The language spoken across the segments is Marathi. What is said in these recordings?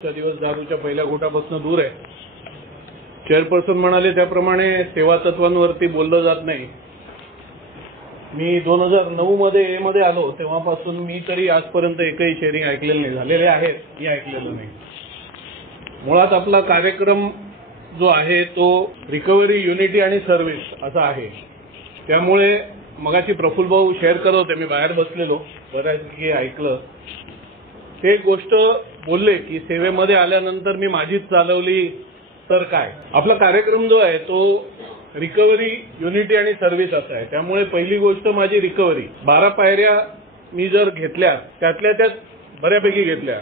दिवस दारूच्या पहिल्या घोटापासून दूर आहे. चेअरपर्सन म्हणाले त्याप्रमाणे सेवा तत्वांवरती बोललं जात नाही. मी 2009 मध्ये आलो तेव्हापासून मी तरी आजपर्यंत एकही शेअरिंग ऐकलेलं नाही. झालेले आहेत मी ऐकलेलं नाही. मुळात आपला कार्यक्रम जो आहे तो रिकव्हरी, युनिटी आणि सर्व्हिस असा आहे. त्यामुळे मगाशी प्रफुल्ल भाऊ शेअर करत होते, मी बाहेर बसलेलो बऱ्यापैकी ऐकलं. ते गोष्ट बोलले की सेवेमध्ये आल्यानंतर मी माझीच चालवली तर काय. आपला कार्यक्रम जो आहे तो रिकव्हरी, युनिटी आणि सर्व्हिस असा आहे. त्यामुळे पहिली गोष्ट माझी रिकव्हरी. 12 पायऱ्या मी जर घेतल्या त्यातल्या त्यात बऱ्यापैकी घेतल्या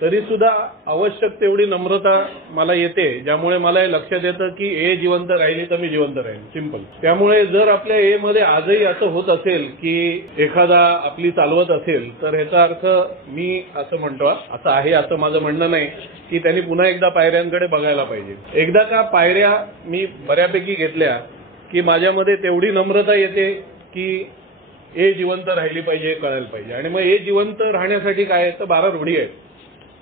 तरी सुद्धा आवश्यक तेवढी नम्रता मला येते, ज्यामुळे मला हे लक्षात येतं की ए जिवंत राहिली तर मी जिवंत राहील. सिंपल. त्यामुळे जर आपल्या ए मध्ये आजही असं होत असेल की एखादा आपली चालवत असेल तर ह्याचा अर्थ मी असं म्हणतो, असं आहे असं माझं म्हणणं नाही की त्यांनी पुन्हा एकदा पायऱ्यांकडे बघायला पाहिजे. एकदा का पायऱ्या मी बऱ्यापैकी घेतल्या की माझ्यामध्ये तेवढी नम्रता येते की ए जिवंत राहिली पाहिजे, कळायला पाहिजे. आणि मग ए जिवंत राहण्यासाठी काय आहे तर 12 रूढी आहेत.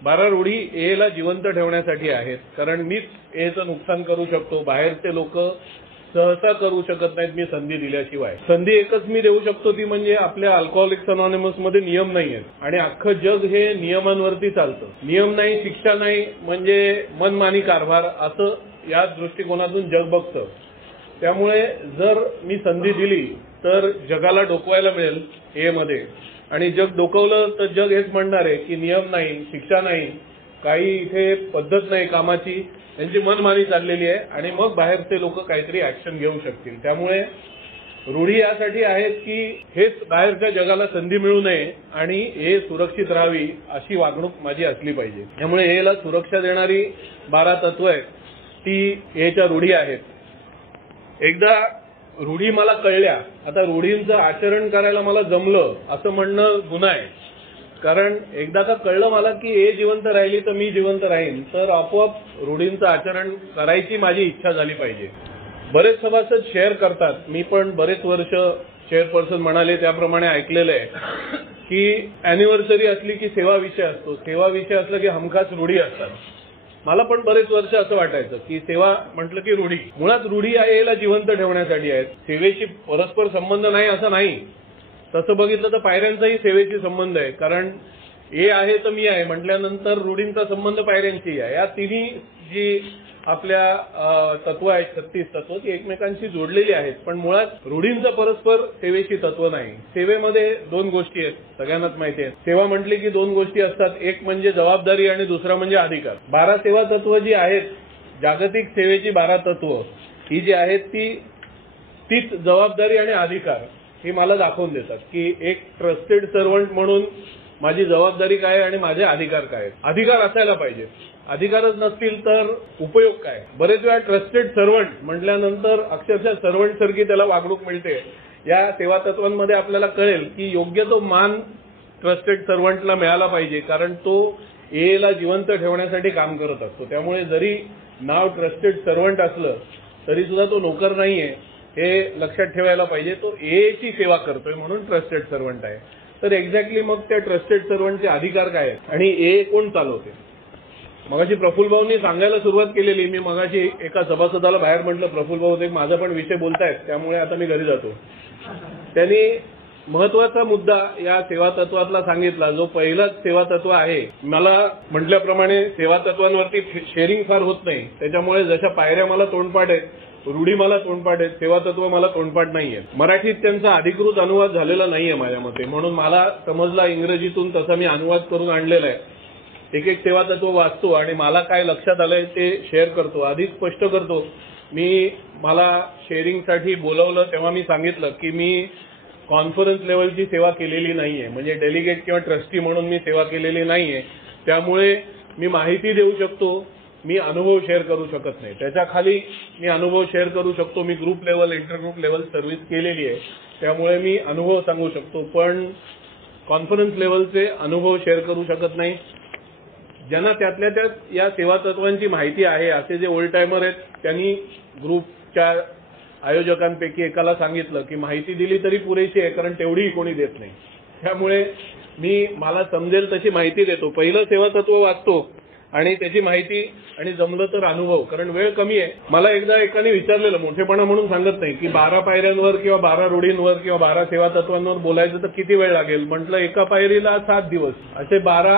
12 रूढी एला जिवंत ठेवण्यासाठी आहेत. कारण मीच एचं नुकसान करू शकतो, बाहेरचे लोक सहसा करू शकत नाहीत मी संधी दिल्याशिवाय. संधी एकच मी देऊ शकतो ती म्हणजे आपल्या अल्कोहोलिक्स अनॉनिमस मध्ये नियम नाही आहेत आणि अख्खं जग हे नियमांवरती चालतं. नियम नाही, शिक्षा नाही म्हणजे मनमानी कारभार असं या दृष्टिकोनातून जग बघतं. त्यामुळे जर मी संधी दिली तर जगाला डोकवायला मिळेल ए मध्ये. आणि जग डोकवलं तर जग हेच म्हणणार आहे की नियम नाही, शिक्षा नाही, काही इथे पद्धत नाही कामाची, त्यांची मनमानी चाललेली आहे आणि मग बाहेरचे लोक काहीतरी ऍक्शन घेऊ शकतील. त्यामुळे रूढी यासाठी आहेत की हेच बाहेरच्या जगाला संधी मिळू नये आणि हे सुरक्षित राहावी अशी वागणूक माझी असली पाहिजे. त्यामुळे हेला सुरक्षा देणारी 12 तत्व आहेत ती एच्या रूढी आहेत. एकदा रूढी मला कळल्या, आता रूढींचं आचरण करायला मला जमलं असं म्हणणं गुन्हा आहे. कारण एकदा का कळलं मला की ए जिवंत राहिली तर मी जिवंत राहीन तर आपोआप रूढींचं आचरण करायची माझी इच्छा झाली पाहिजे. बरेच सभासद शेअर करतात, मी पण बरेच वर्ष चेअरपर्सन म्हणाले त्याप्रमाणे ऐकलेलं आहे की अॅनिव्हर्सरी असली की सेवा विषय असतो, सेवा विषय असला की हमखास रूढी असतात. मला पण बरेच वर्ष असं वाटायचं की सेवा म्हटलं की रूढी. मुळात रूढी याला जिवंत ठेवण्यासाठी आहेत. सेवेशी परस्पर संबंध नाही असं नाही. तसं बघितलं तर पायऱ्यांचाही सेवेशी संबंध आहे. कारण ए आहे तर मी आहे म्हटल्यानंतर रूढींचा संबंध पायऱ्यांशी आहे. या तिन्ही जी आपल्या तत्व आहेत, 36 तत्व, ती एकमेकांशी जोडलेली आहेत. पण मुळात रूढींचं परस्पर सेवेशी तत्व नाही. सेवेमध्ये 2 गोष्टी आहेत, सगळ्यांनाच माहिती आहे. सेवा म्हटली की 2 गोष्टी असतात, एक म्हणजे जबाबदारी आणि दुसरा म्हणजे अधिकार. 12 सेवा तत्व जी आहेत, जागतिक सेवेची 12 तत्व ही जी आहेत तीच जबाबदारी आणि अधिकार ही मला दाखवून देतात की एक ट्रस्टेड सर्वंट म्हणून माझी जबाबदारी काय आणि माझे अधिकार काय. अधिकार असायला पाहिजे. अधिकारच नसतील तर उपयोग काय. बरेच वेळा ट्रस्टेड सर्वंट म्हटल्यानंतर अक्षरशः सर्वंट सारखी त्याला वागणूक मिळते. या सेवा तत्वांमध्ये आपल्याला कळेल की योग्य तो मान ट्रस्टेड सर्वंटला मिळाला पाहिजे, कारण तो एला जिवंत ठेवण्यासाठी काम करत असतो. त्यामुळे जरी नाव ट्रस्टेड सर्वंट असलं तरी सुद्धा तो नोकर नाहीये हे लक्षात ठेवायला पाहिजे. तो एची सेवा करतोय म्हणून ट्रस्टेड सर्वंट आहे. तर एक्झॅक्टली मग त्या ट्रस्टेड सर्वंटचे अधिकार काय आहेत आणि ए कोण चालवते. मगाशी प्रफुल्ल भाऊंनी सांगायला सुरुवात केलेली. मी मगाशी एका सभासदाला बाहेर म्हटलं, प्रफुल्ल भाऊ एक माझा पण विषय बोलतायत त्यामुळे आता मी घरी जातो. त्यांनी महत्वाचा मुद्दा या सेवा तत्वातला सांगितला, जो पहिलाच सेवा तत्व आहे. मला म्हटल्याप्रमाणे सेवा तत्वांवरती शेअरिंग फार होत नाही. त्याच्यामुळे जशा पायऱ्या मला तोंडपाठ आहेत, रूढी मला तोंडपाठ आहेत, सेवा तत्व मला तोंडपाठ नाहीये. मराठीत त्यांचा अधिकृत अनुवाद झालेला नाहीये माझ्या मते, म्हणून मला समजला इंग्रजीतून तसा मी अनुवाद करून आणलेला आहे. एक सेवा तत्व वाचतो आणि मला काय लक्षात आलंय ते शेअर करतो. आधी स्पष्ट करतो, मला शेअरिंगसाठी बोलवलं तेव्हा मी सांगितलं की मी कॉन्फरन्स लेवलची सेवा केलेली नाहीये, म्हणजे डेलिगेट किंवा ट्रस्टी म्हणून मी सेवा केलेली नाहीये. त्यामुळे मी माहिती देऊ शकतो, मी अनुभव शेअर करू शकत नाही. त्याच्या खाली मी अनुभव शेअर करू शकतो. मी group level, intergroup level service केलेली आहे, त्यामुळे मी अनुभव सांगू शकतो, पण कॉन्फरन्स लेवलचे अनुभव शेअर करू शकत नाही. ज्यांना त्यातल्या त्यात या सेवा तत्वांची माहिती आहे असे जे ओल्ड टायमर आहेत, त्यांनी ग्रुपच्या आयोजकांपैकी एकाला सांगितलं की माहिती दिली तरी पुरेशी आहे, कारण तेवढीही कोणी देत नाही. त्यामुळे मी मला समजेल तशी माहिती देतो. पहिलं सेवा तत्व वाचतो आणि त्याची माहिती आणि जमलं तर अनुभव, कारण वेळ कमी आहे. मला एकदा एकाने विचारलेलं, मोठेपणा म्हणून सांगत नाही, की 12 पायऱ्यांवर किंवा 12 रूढींवर किंवा 12 सेवा तत्वांवर बोलायचं तर किती वेळ लागेल. म्हटलं एका पायरीला 7 दिवस, असे 12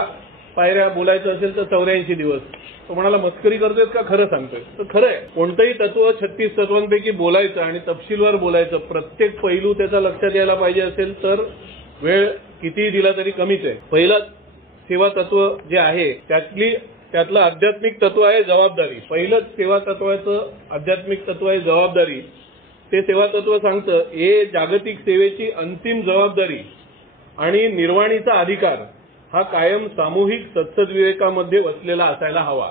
पायऱ्या बोलायचं असेल तर 84 दिवस. तो म्हणाला मस्करी करतोय का खरं सांगतोय. तर खरं आहे, कोणतंही तत्व 36 तत्वांपैकी बोलायचं आणि तपशीलवार बोलायचं, प्रत्येक पैलू त्याचा लक्षात यायला पाहिजे असेल तर वेळ कितीही दिला तरी कमीच आहे. पहिलं सेवा तत्व जे आहे त्यातलं आध्यात्मिक तत्व आहे जबाबदारी. पहिलंच सेवा तत्वाचं आध्यात्मिक तत्व आहे जबाबदारी. ते सेवा तत्व सांगतं, हे जागतिक सेवेची अंतिम जबाबदारी आणि निर्वाणीचा अधिकार हा कायम सामूहिक सत्सद्विवेकामध्ये वसलेला असायला हवा.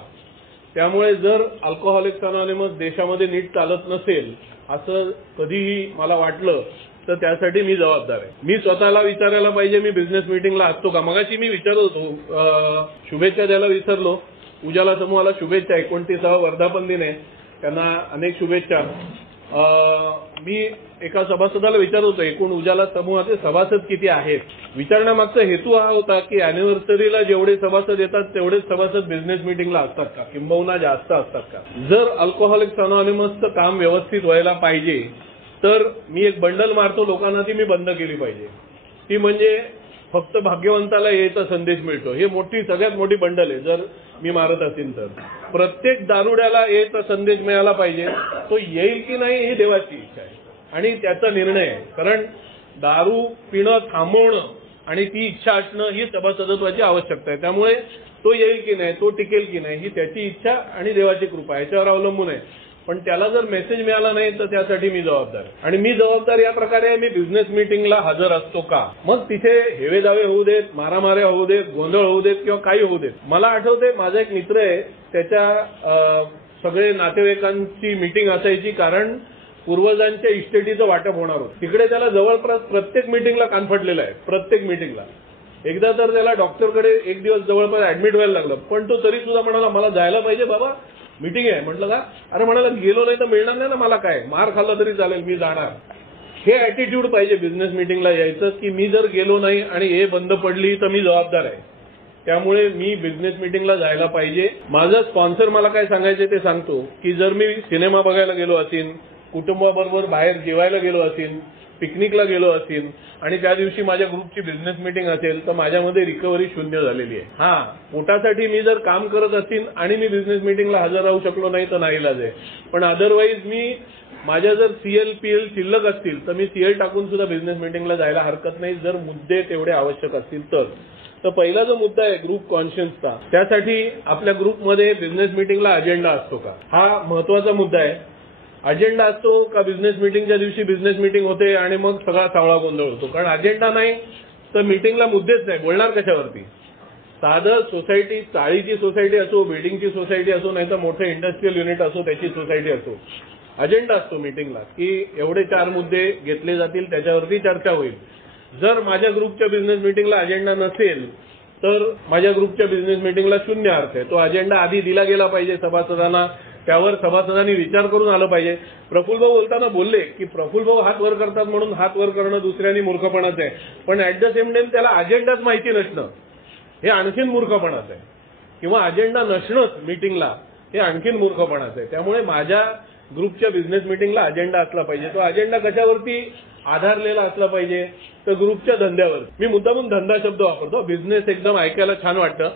त्यामुळे जर अल्कोहोलिक्स अनॉनिमस देशामध्ये नीट चालत नसेल असं कधीही मला वाटलं तर त्यासाठी मी जबाबदार आहे. मी स्वतःला विचारायला पाहिजे, मी बिझनेस मीटिंगला असतो का. मगाशी मी विचारत होतो, शुभेच्छा द्यायला विसरलो. उजाला समूहाला शुभेच्छा, 29वा वर्धापन दिन आहे, त्यांना अनेक शुभेच्छा. मी एका सभासदाला विचारत होतो, एकूण उजाला समूहाचे सभासद किती आहेत. विचारण्यामागचा हेतू हा होता की अॅनिव्हर्सरीला जेवढे सभासद येतात तेवढेच सभासद बिझनेस मीटिंगला असतात का, किंबहुना जास्त असतात का. जर अल्कोहोलिक्स अनॉनिमसचं काम व्यवस्थित व्हायला पाहिजे तर मी एक बंडल मारतो लोकांना, ती मी बंद केली पाहिजे. ती म्हणजे फक्त भाग्यवंताला यायचा संदेश मिळतो, हे सगळ्यात मोठी बंडल आहे. जर मी मारत असेल तर प्रत्येक दारुड्याला यायचा संदेश मिळाला पाहिजे. तो येईल की नाही ही देवाची इच्छा आहे आणि त्याचा निर्णय आहे. कारण दारू पिणं थांबवणं आणि ती इच्छा असणं ही सभासदत्वाची आवश्यकता आहे. त्यामुळे तो येईल की नाही, तो टिकेल की नाही ही त्याची इच्छा आणि देवाची कृपा याच्यावर अवलंबून आहे. पण त्याला जर मेसेज मिळाला नाही तर त्यासाठी मी जबाबदार आहे. आणि मी जबाबदार या प्रकारे आहे, मी बिझनेस मीटिंगला हजर असतो का. मग तिथे हेवेदावे होऊ देत, मारामाऱ्या होऊ देत, गोंधळ होऊ देत किंवा काही होऊ देत. मला आठवते, माझा एक मित्र आहे, त्याच्या सगळे नातेवाईकांची मीटिंग असायची, कारण पूर्वजांच्या इस्टेटीचं वाटप होणार होतं. तिकडे त्याला जवळपास प्रत्येक मीटिंगला कान फटलेला आहे, प्रत्येक मीटिंगला. एकदा तर त्याला डॉक्टरकडे एक दिवस जवळपास ऍडमिट व्हायला लागलं, पण तो तरी सुद्धा म्हणाला मला जायला पाहिजे बाबा, मीटिंग आहे. म्हटलं का. अरे म्हणाला गेलो नाही तर मिळणार नाही ना मला, काय मार खाल्ला तरी चालेल, मी जाणार. हे ऍटिट्यूड पाहिजे बिझनेस मीटिंगला यायचं, की मी जर गेलो नाही आणि हे बंद पडली तर मी जबाबदार आहे. त्यामुळे मी बिझनेस मीटिंगला जायला पाहिजे. माझा स्पॉन्सर मला काय सांगायचे ते सांगतो, की जर मी सिनेमा बघायला गेलो असेल, कुटुंबाबरोबर बाहेर जेवायला गेलो असेल, पिकनिकला गेलो असेल आणि त्या दिवशी माझ्या ग्रुपची बिझनेस मीटिंग असेल तर माझ्यामध्ये रिकव्हरी शून्य झालेली आहे. हा, पोटासाठी मी जर काम करत असेल आणि मी बिझनेस मीटिंगला हजर राहू शकलो नाही तर नाईलाज आहे. पण अदरवाईज मी माझ्या जर सीएल पीएल शिल्लक असतील तर मी सीएल टाकून सुद्धा बिझनेस मीटिंगला जायला हरकत नाही, जर मुद्दे तेवढे आवश्यक असतील तर. तर पहिला जो मुद्दा आहे ग्रुप कॉन्शियन्सचा, त्यासाठी आपल्या ग्रुपमध्ये बिझनेस मीटिंगला अजेंडा असतो का, हा महत्वाचा मुद्दा आहे. अजेंडा असतो का बिझनेस मीटिंगच्या दिवशी बिझनेस मीटिंग होते आणि मग सगळा सावळा गोंधळ होतो. कारण अजेंडा नाही तर मीटिंगला मुद्देच नाही, बोलणार कशावरती. साधं सोसायटी, चाळीची सोसायटी असो, बिल्डिंगची सोसायटी असो, नाही तर मोठं इंडस्ट्रियल युनिट असो, त्याची सोसायटी असो, अजेंडा असतो मीटिंगला की एवढे 4 मुद्दे घेतले जातील, त्याच्यावरती चर्चा होईल. जर माझ्या ग्रुपच्या बिझनेस मीटिंगला अजेंडा नसेल तर माझ्या ग्रुपच्या बिझनेस मीटिंगला शून्य अर्थ आहे. तो अजेंडा आधी दिला गेला पाहिजे सभासदांना, त्यावर सभासदांनी विचार करून आलं पाहिजे. प्रफुल्ल भाऊ बोलताना बोलले की प्रफुल्ल भाऊ हात वर करतात म्हणून हात वर करणं दुसऱ्यांनी मूर्खपणाच आहे, पण ऍट द सेम टाइम त्याला अजेंडाच माहिती नसणं हे आणखीन मूर्खपणाच आहे, किंवा अजेंडा नसणंच मीटिंगला हे आणखीन मूर्खपणाच आहे. त्यामुळे माझ्या ग्रुपच्या बिझनेस मीटिंगला अजेंडा असला पाहिजे. तो अजेंडा कशावरती आधारलेला असला पाहिजे तर ग्रुपच्या धंद्यावर. मी मुद्दामून धंदा शब्द वापरतो, बिझनेस एकदम ऐकायला छान वाटतं.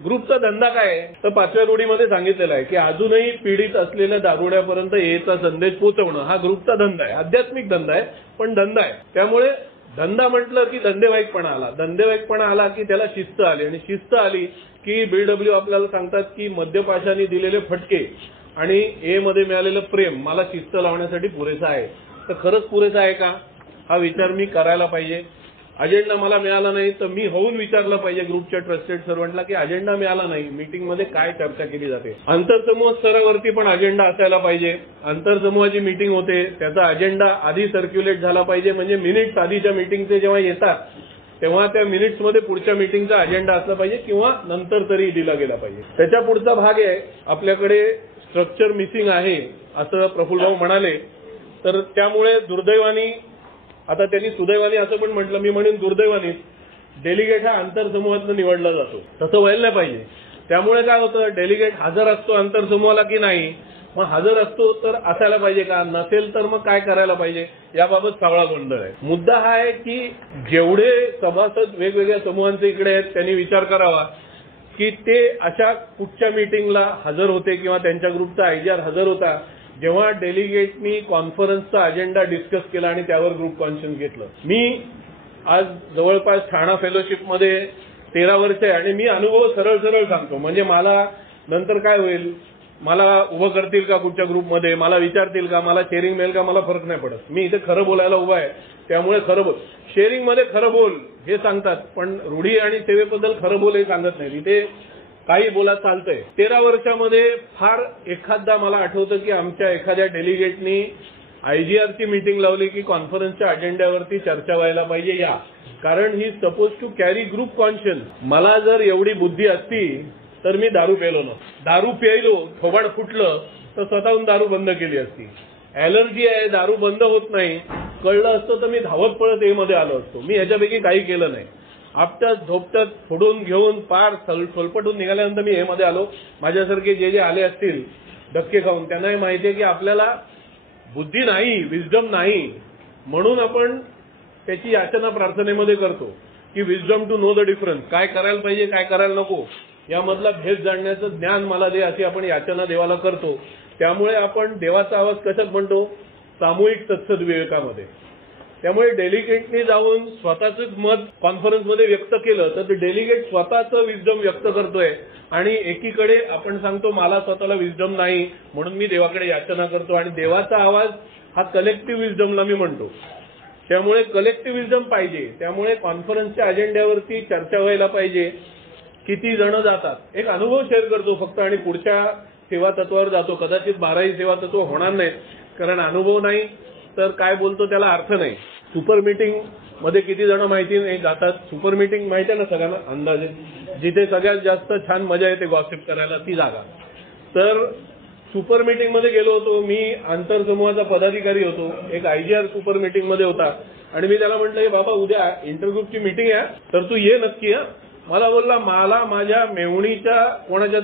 ग्रुपचा धंदा काय आहे तर 5व्या रूढीमध्ये सांगितलेला आहे की अजूनही पीडित असलेल्या दारुड्यापर्यंत याचा संदेश पोहोचवणं हा ग्रुपचा धंदा आहे. आध्यात्मिक धंदा आहे पण धंदा आहे. त्यामुळे धंदा म्हटलं की धंदेवाईकपणा आला, धंदेवाईकपणा आला की त्याला शिस्त आली, आणि शिस्त आली की BW आपल्याला सांगतात की मद्यपाशाने दिलेले फटके आणि ए मध्ये मिळालेलं प्रेम मला शिस्त लावण्यासाठी पुरेसा आहे. तर खरंच पुरेसा आहे का हा विचार मी करायला पाहिजे. अजेंडा मला मिळाला नाही तर मी होऊन विचारलं पाहिजे ग्रुपच्या ट्रस्टेड सर्वंटला की अजेंडा मिळाला नाही, मीटिंगमध्ये काय चर्चा केली जाते. आंतरसमूह स्तरावरती पण अजेंडा असायला पाहिजे. आंतरसमूहाची मीटिंग होते त्याचा अजेंडा आधी सर्क्युलेट झाला पाहिजे, म्हणजे मिनिट्स आधीच्या मीटिंगचे जेव्हा येतात तेव्हा त्या मिनिट्समध्ये पुढच्या मीटिंगचा अजेंडा असला पाहिजे किंवा नंतर तरी दिला गेला पाहिजे. त्याच्या पुढचा भाग आहे आपल्याकडे स्ट्रक्चर मिसिंग आहे असं प्रफुल्ल भाऊ म्हणाले. तर त्यामुळे दुर्दैवानी, आता त्यांनी सुदैवानी असं पण म्हटलं, मी म्हणेन दुर्दैवानी डेलिगेट हा आंतरसमूहातून निवडला जातो. तसं व्हायला नाही पाहिजे. त्यामुळे काय होतं, डेलिगेट हजर असतो आंतरसमूहाला की नाही, मग हजर असतो तर असायला पाहिजे का, नसेल तर मग काय करायला पाहिजे, याबाबत सावळा गोंधळ आहे. मुद्दा हा आहे की जेवढे सभासद वेगवेगळ्या समूहांचे इकडे आहेत त्यांनी विचार करावा की ते अशा कुठच्या मीटिंगला हजर होते किंवा त्यांच्या ग्रुपचा आयजीआर हजर होता जेव्हा डेलिगेटनी कॉन्फरन्सचा अजेंडा डिस्कस केला आणि त्यावर ग्रुप कॉन्शन्स घेतलं. मी आज जवळपास ठाणा फेलोशिपमध्ये 13 वर्ष आहे आणि मी अनुभव सरळ सरळ सांगतो. म्हणजे मला नंतर काय होईल, मला उभं करतील का कुठच्या ग्रुपमध्ये, मला विचारतील का, मला शेअरिंग मिळेल का, मला फरक नाही पडत. मी इथे खरं बोलायला उभा आहे, त्यामुळे खरं बोल. शेअरिंगमध्ये खरं बोल हे सांगतात, पण रूढी आणि सेवेबद्दल खरं बोल हे सांगत नाही. इथे काही बोला चालतंय. 13 वर्षामध्ये फार एखादा मला आठवतं की आमच्या एखाद्या डेलिगेटनी आयजीआरची मीटिंग लावली की कॉन्फरन्सच्या अजेंड्यावरती चर्चा व्हायला पाहिजे या, कारण ही सपोज टू कॅरी ग्रुप कॉन्शन्स. मला जर एवढी बुद्धी असती तर मी दारू प्यायलो नसतो. दारू प्यायलो, थोबाड फुटलं तर स्वतःहून दारू बंद केली असती. ॲलर्जी आहे, दारू बंद होत नाही, कळलं असतं तर मी धावत पळत मध्ये आलो असतो. मी ह्याच्यापैकी काही केलं नाही. आपटत झोपटत फोडून घेऊन पार सोलपटून निघाल्यानंतर मी मध्ये आलो. माझ्यासारखे जे जे आले असतील धक्के खाऊन, त्यांनाही माहिती आहे की आपल्याला बुद्धी नाही, विजडम नाही, म्हणून आपण त्याची याचना प्रार्थनेमध्ये करतो की wisdom to know the difference, काय करायला पाहिजे काय करायला नको यामधला भेद जाणण्याचं ज्ञान मला दे, अशी आपण याचना देवाला करतो. त्यामुळे आपण देवाचा आवाज कशात म्हणतो, सामूहिक सत्सद विवेकामध्ये. त्यामुळे डेलिगेटनी जाऊन स्वतःच मत कॉन्फरन्समध्ये व्यक्त केलं तर ते डेलिगेट स्वतःचं विजडम व्यक्त करतोय आणि एकीकडे आपण सांगतो मला स्वतःला विजडम नाही म्हणून मी देवाकडे याचना करतो, आणि देवाचा आवाज हा कलेक्टिव्ह विजडमला मी म्हणतो. त्यामुळे कलेक्टिव्ह विजडम पाहिजे. त्यामुळे कॉन्फरन्सच्या अजेंड्यावरती चर्चा व्हायला पाहिजे. किती जण जातात, एक अनुभव शेअर करतो फक्त आणि पुढच्या सेवा तत्वावर जातो. कदाचित 12ही सेवा तत्व होणार नाही, कारण अनुभव नाही तर काय बोलतो त्याला अर्थ नाही. सुपर मीटिंग मध्ये किती जण माहिती नाही जातात. सुपर मीटिंग माहिती आहे ना सगळ्यांना अंदाजे, जिथे सगळ्यात जास्त छान मजा येते गॉसिप करायला ती जागा. तर सुपर मीटिंग मध्ये गेलो होतो मी, आंतरसमूहाचा पदाधिकारी होतो. एक आयजीआर सुपर मीटिंग मध्ये होता आणि मी त्याला म्हटलं बाबा उद्या इंटरग्रुपची मीटिंग आहे तर तू ये नक्की. मला बोलला मला माझ्या मेवणीच्या कोणाच्या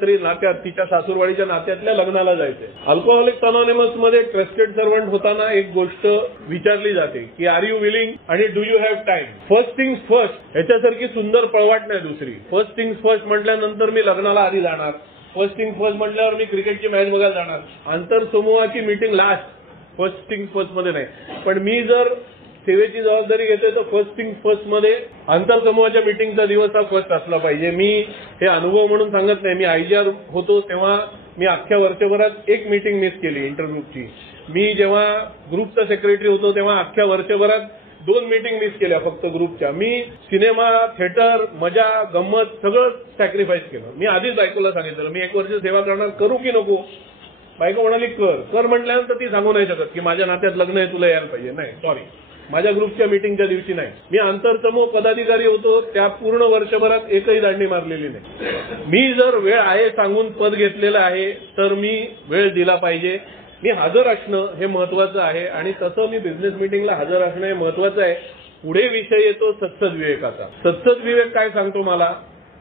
तरी नात्यात, तिच्या सासूरवाडीच्या नात्यातल्या लग्नाला जायचंय. अल्कोहोलिक्स अनॉनिमस मध्ये ट्रस्टेड सर्वंट होताना एक गोष्ट विचारली जाते की आर यू विलिंग आणि do you have time. First things first, ह्याच्यासारखी सुंदर पळवाट नाही दुसरी. फर्स्ट थिंग्स फर्स्ट म्हटल्यानंतर मी लग्नाला आधी जाणार, फर्स्ट थिंग्स फर्स्ट म्हटल्यावर मी क्रिकेटची मॅच बघायला जाणार. आंतरसमूहाची meeting last, first things first मध्ये नाही. पण मी जर सेवेची जबाबदारी घेतोय तर फर्स्ट थिंग फर्स्ट मध्ये आंतरसमूहाच्या मीटिंगचा दिवस हा फर्स्ट असला पाहिजे. मी हे अनुभव म्हणून सांगत नाही. मी आयजीआर होतो तेव्हा मी अख्ख्या वर्षभरात एक मीटिंग मिस केली इंटरग्रुपची. मी जेव्हा ग्रुपचा सेक्रेटरी होतो तेव्हा अख्ख्या वर्षभरात 2 मीटिंग मिस केल्या फक्त ग्रुपच्या. मी सिनेमा, थिएटर, मजा, गंमत सगळं सॅक्रिफाईस केलं. मी आधीच बायकोला सांगितलं मी 1 वर्ष सेवा करणार, करू की नको. बायको म्हणाली कर म्हटल्यानंतर ती सांगू नाही शकत की माझ्या नात्यात लग्न आहे तुला यायला पाहिजे. नाही, सॉरी, माझ्या ग्रुपच्या मीटिंगच्या दिवशी नाही. मी आंतरसमूह पदाधिकारी होतो त्या पूर्ण वर्षभरात एकही दांडी मारलेली नाही. मी जर वेळ आहे सांगून पद घेतलेलं आहे तर मी वेळ दिला पाहिजे. मी हजर असणं हे महत्वाचं आहे आणि तसं मी बिझनेस मीटिंगला हजर असणं हे महत्वाचं आहे. पुढे विषय येतो सत्सद विवेकाचा. सत्सद विवेक काय सांगतो मला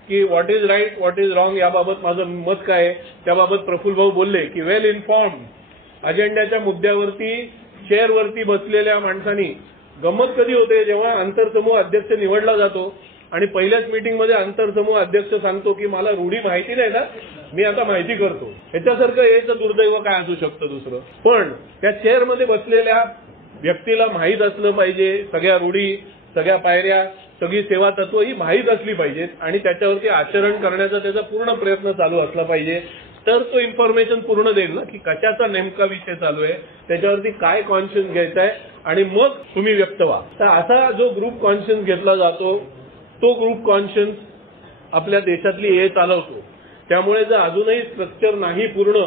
की what is right what is wrong याबाबत माझं मत काय आहे. त्याबाबत प्रफुल्ल भाऊ बोलले की वेल इन्फॉर्म, अजेंड्याच्या मुद्द्यावरती चेअरवरती बसलेल्या माणसांनी. गंमत कधी होते जेव्हा आंतरसमूह अध्यक्ष निवडला जातो आणि पहिल्याच मीटिंगमध्ये आंतरसमूह अध्यक्ष सांगतो की मला रूढी माहिती नाही ना, मी आता माहिती करतो. ह्याच्यासारखं याचं दुर्दैव काय असू शकतं दुसरं. पण त्या चेअरमध्ये बसलेल्या व्यक्तीला माहीत असलं पाहिजे सगळ्या रूढी, सगळ्या पायऱ्या, सगळी सेवा तत्व ही माहीत असली पाहिजेत आणि त्याच्यावरती आचरण करण्याचा त्याचा पूर्ण प्रयत्न चालू असला पाहिजे. तर तो इन्फॉर्मेशन पूर्ण देईल ना की कशाचा नेमका विषय चालू आहे, त्याच्यावरती काय कॉन्शियन्स घ्यायचा आहे आणि मग तुम्ही व्यक्त व्हा. तर असा जो ग्रुप कॉन्शियन्स घेतला जातो तो ग्रुप कॉन्शियन्स आपल्या देशातली हे चालवतो. त्यामुळे जर अजूनही स्ट्रक्चर नाही पूर्ण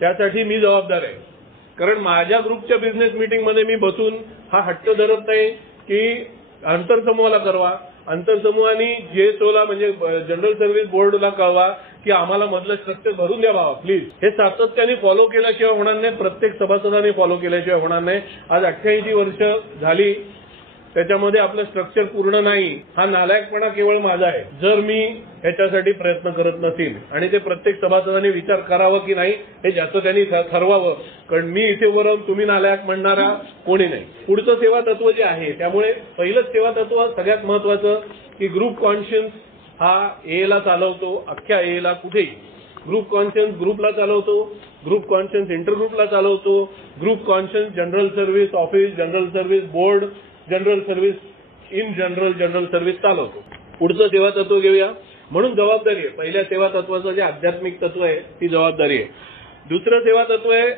त्यासाठी मी जबाबदार आहे. कारण माझ्या ग्रुपच्या बिझनेस मीटिंगमध्ये मी बसून हा हट्ट धरत नाही की आंतरसमूहाला करवा. आंतरसमूहानी JSOला म्हणजे जनरल सर्व्हिस बोर्डला कळवा की आम्हाला मधलं स्ट्रक्चर भरून द्या बाबा प्लीज. हे सातत्याने फॉलो केल्याशिवाय होणार नाही. प्रत्येक सभासदाने फॉलो केल्याशिवाय होणार नाही. आज 88 वर्ष झाली त्याच्यामध्ये आपलं स्ट्रक्चर पूर्ण नाही, हा नालायकपणा केवळ माझा आहे. जर मी याच्यासाठी प्रयत्न करत नसेल आणि ते प्रत्येक सभासदांनी विचार करावा की नाही हे ज्याचं त्यांनी ठरवावं, कारण मी इथे उभं राहून तुम्ही नालायक म्हणणारा कोणी नाही. पुढचं सेवा तत्व जे आहे, त्यामुळे पहिलंच सेवा तत्व सगळ्यात महत्वाचं की ग्रुप कॉन्शियन्स हा एला चालवतो. अख्ख्या एला कुठेही ग्रुप कॉन्शियन्स ग्रुपला चालवतो, ग्रुप कॉन्शियन्स इंटरग्रुपला चालवतो, group conscience general service office, general service board, general service in general service चालवतो. पुढचं सेवा तत्व घेऊया. म्हणून जबाबदारी आहे. पहिल्या सेवा तत्वाचं जे आध्यात्मिक तत्व आहे ती जबाबदारी आहे. दुसरं सेवा तत्व आहे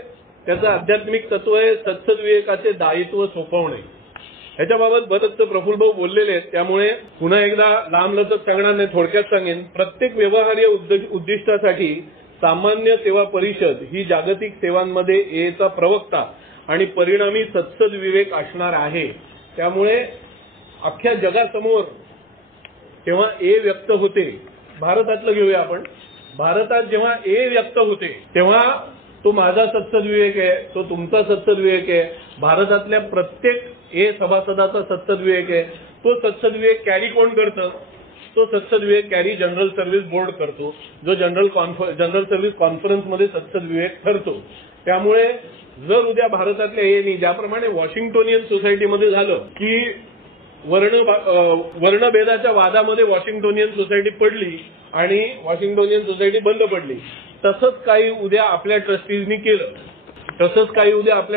त्याचं आध्यात्मिक तत्व आहे सत्सद्विवेकाचे दायित्व सोपवणे. ह्याच्याबाबत बरंच प्रफुल्लभाऊ बोललेले आहेत, त्यामुळे पुन्हा एकदा लांबलचक सांगणार नाही, थोडक्यात सांगेन. प्रत्येक व्यवहार्य उद्दिष्टासाठी सामान्य सेवा परिषद ही जागतिक सेवांमध्ये एचा प्रवक्ता आणि परिणामी सत्सद्विवेक असणार आहे. त्यामुळे अख्ख्या जगासमोर जेव्हा ए व्यक्त होते, भारतातलं घेऊया आपण, भारतात जेव्हा ए व्यक्त होते तेव्हा तो माझा सत्सद्विवेक आहे, तो तुमचा सत्सद्विवेक आहे, भारतातल्या प्रत्येक ए सभासदाचा सत्सद्विवेक आहे. तो सत्सद्विवेक कॅरी कोण करतं? तो सत्सद्विवेक कॅरी जनरल सर्व्हिस बोर्ड करतो, जो जनरल सर्व्हिस कॉन्फरन्समध्ये सत्सद्विवेक ठरतो. त्यामुळे जर उद्या भारतातल्या एनी ज्याप्रमाणे वॉशिंग्टोनियन सोसायटीमध्ये झालं की वर्णभेदाच्या वादामध्ये वॉशिंग्टोनियन सोसायटी पडली आणि वॉशिंग्टोनियन सोसायटी बंद पडली, तसंच काही उद्या आपल्या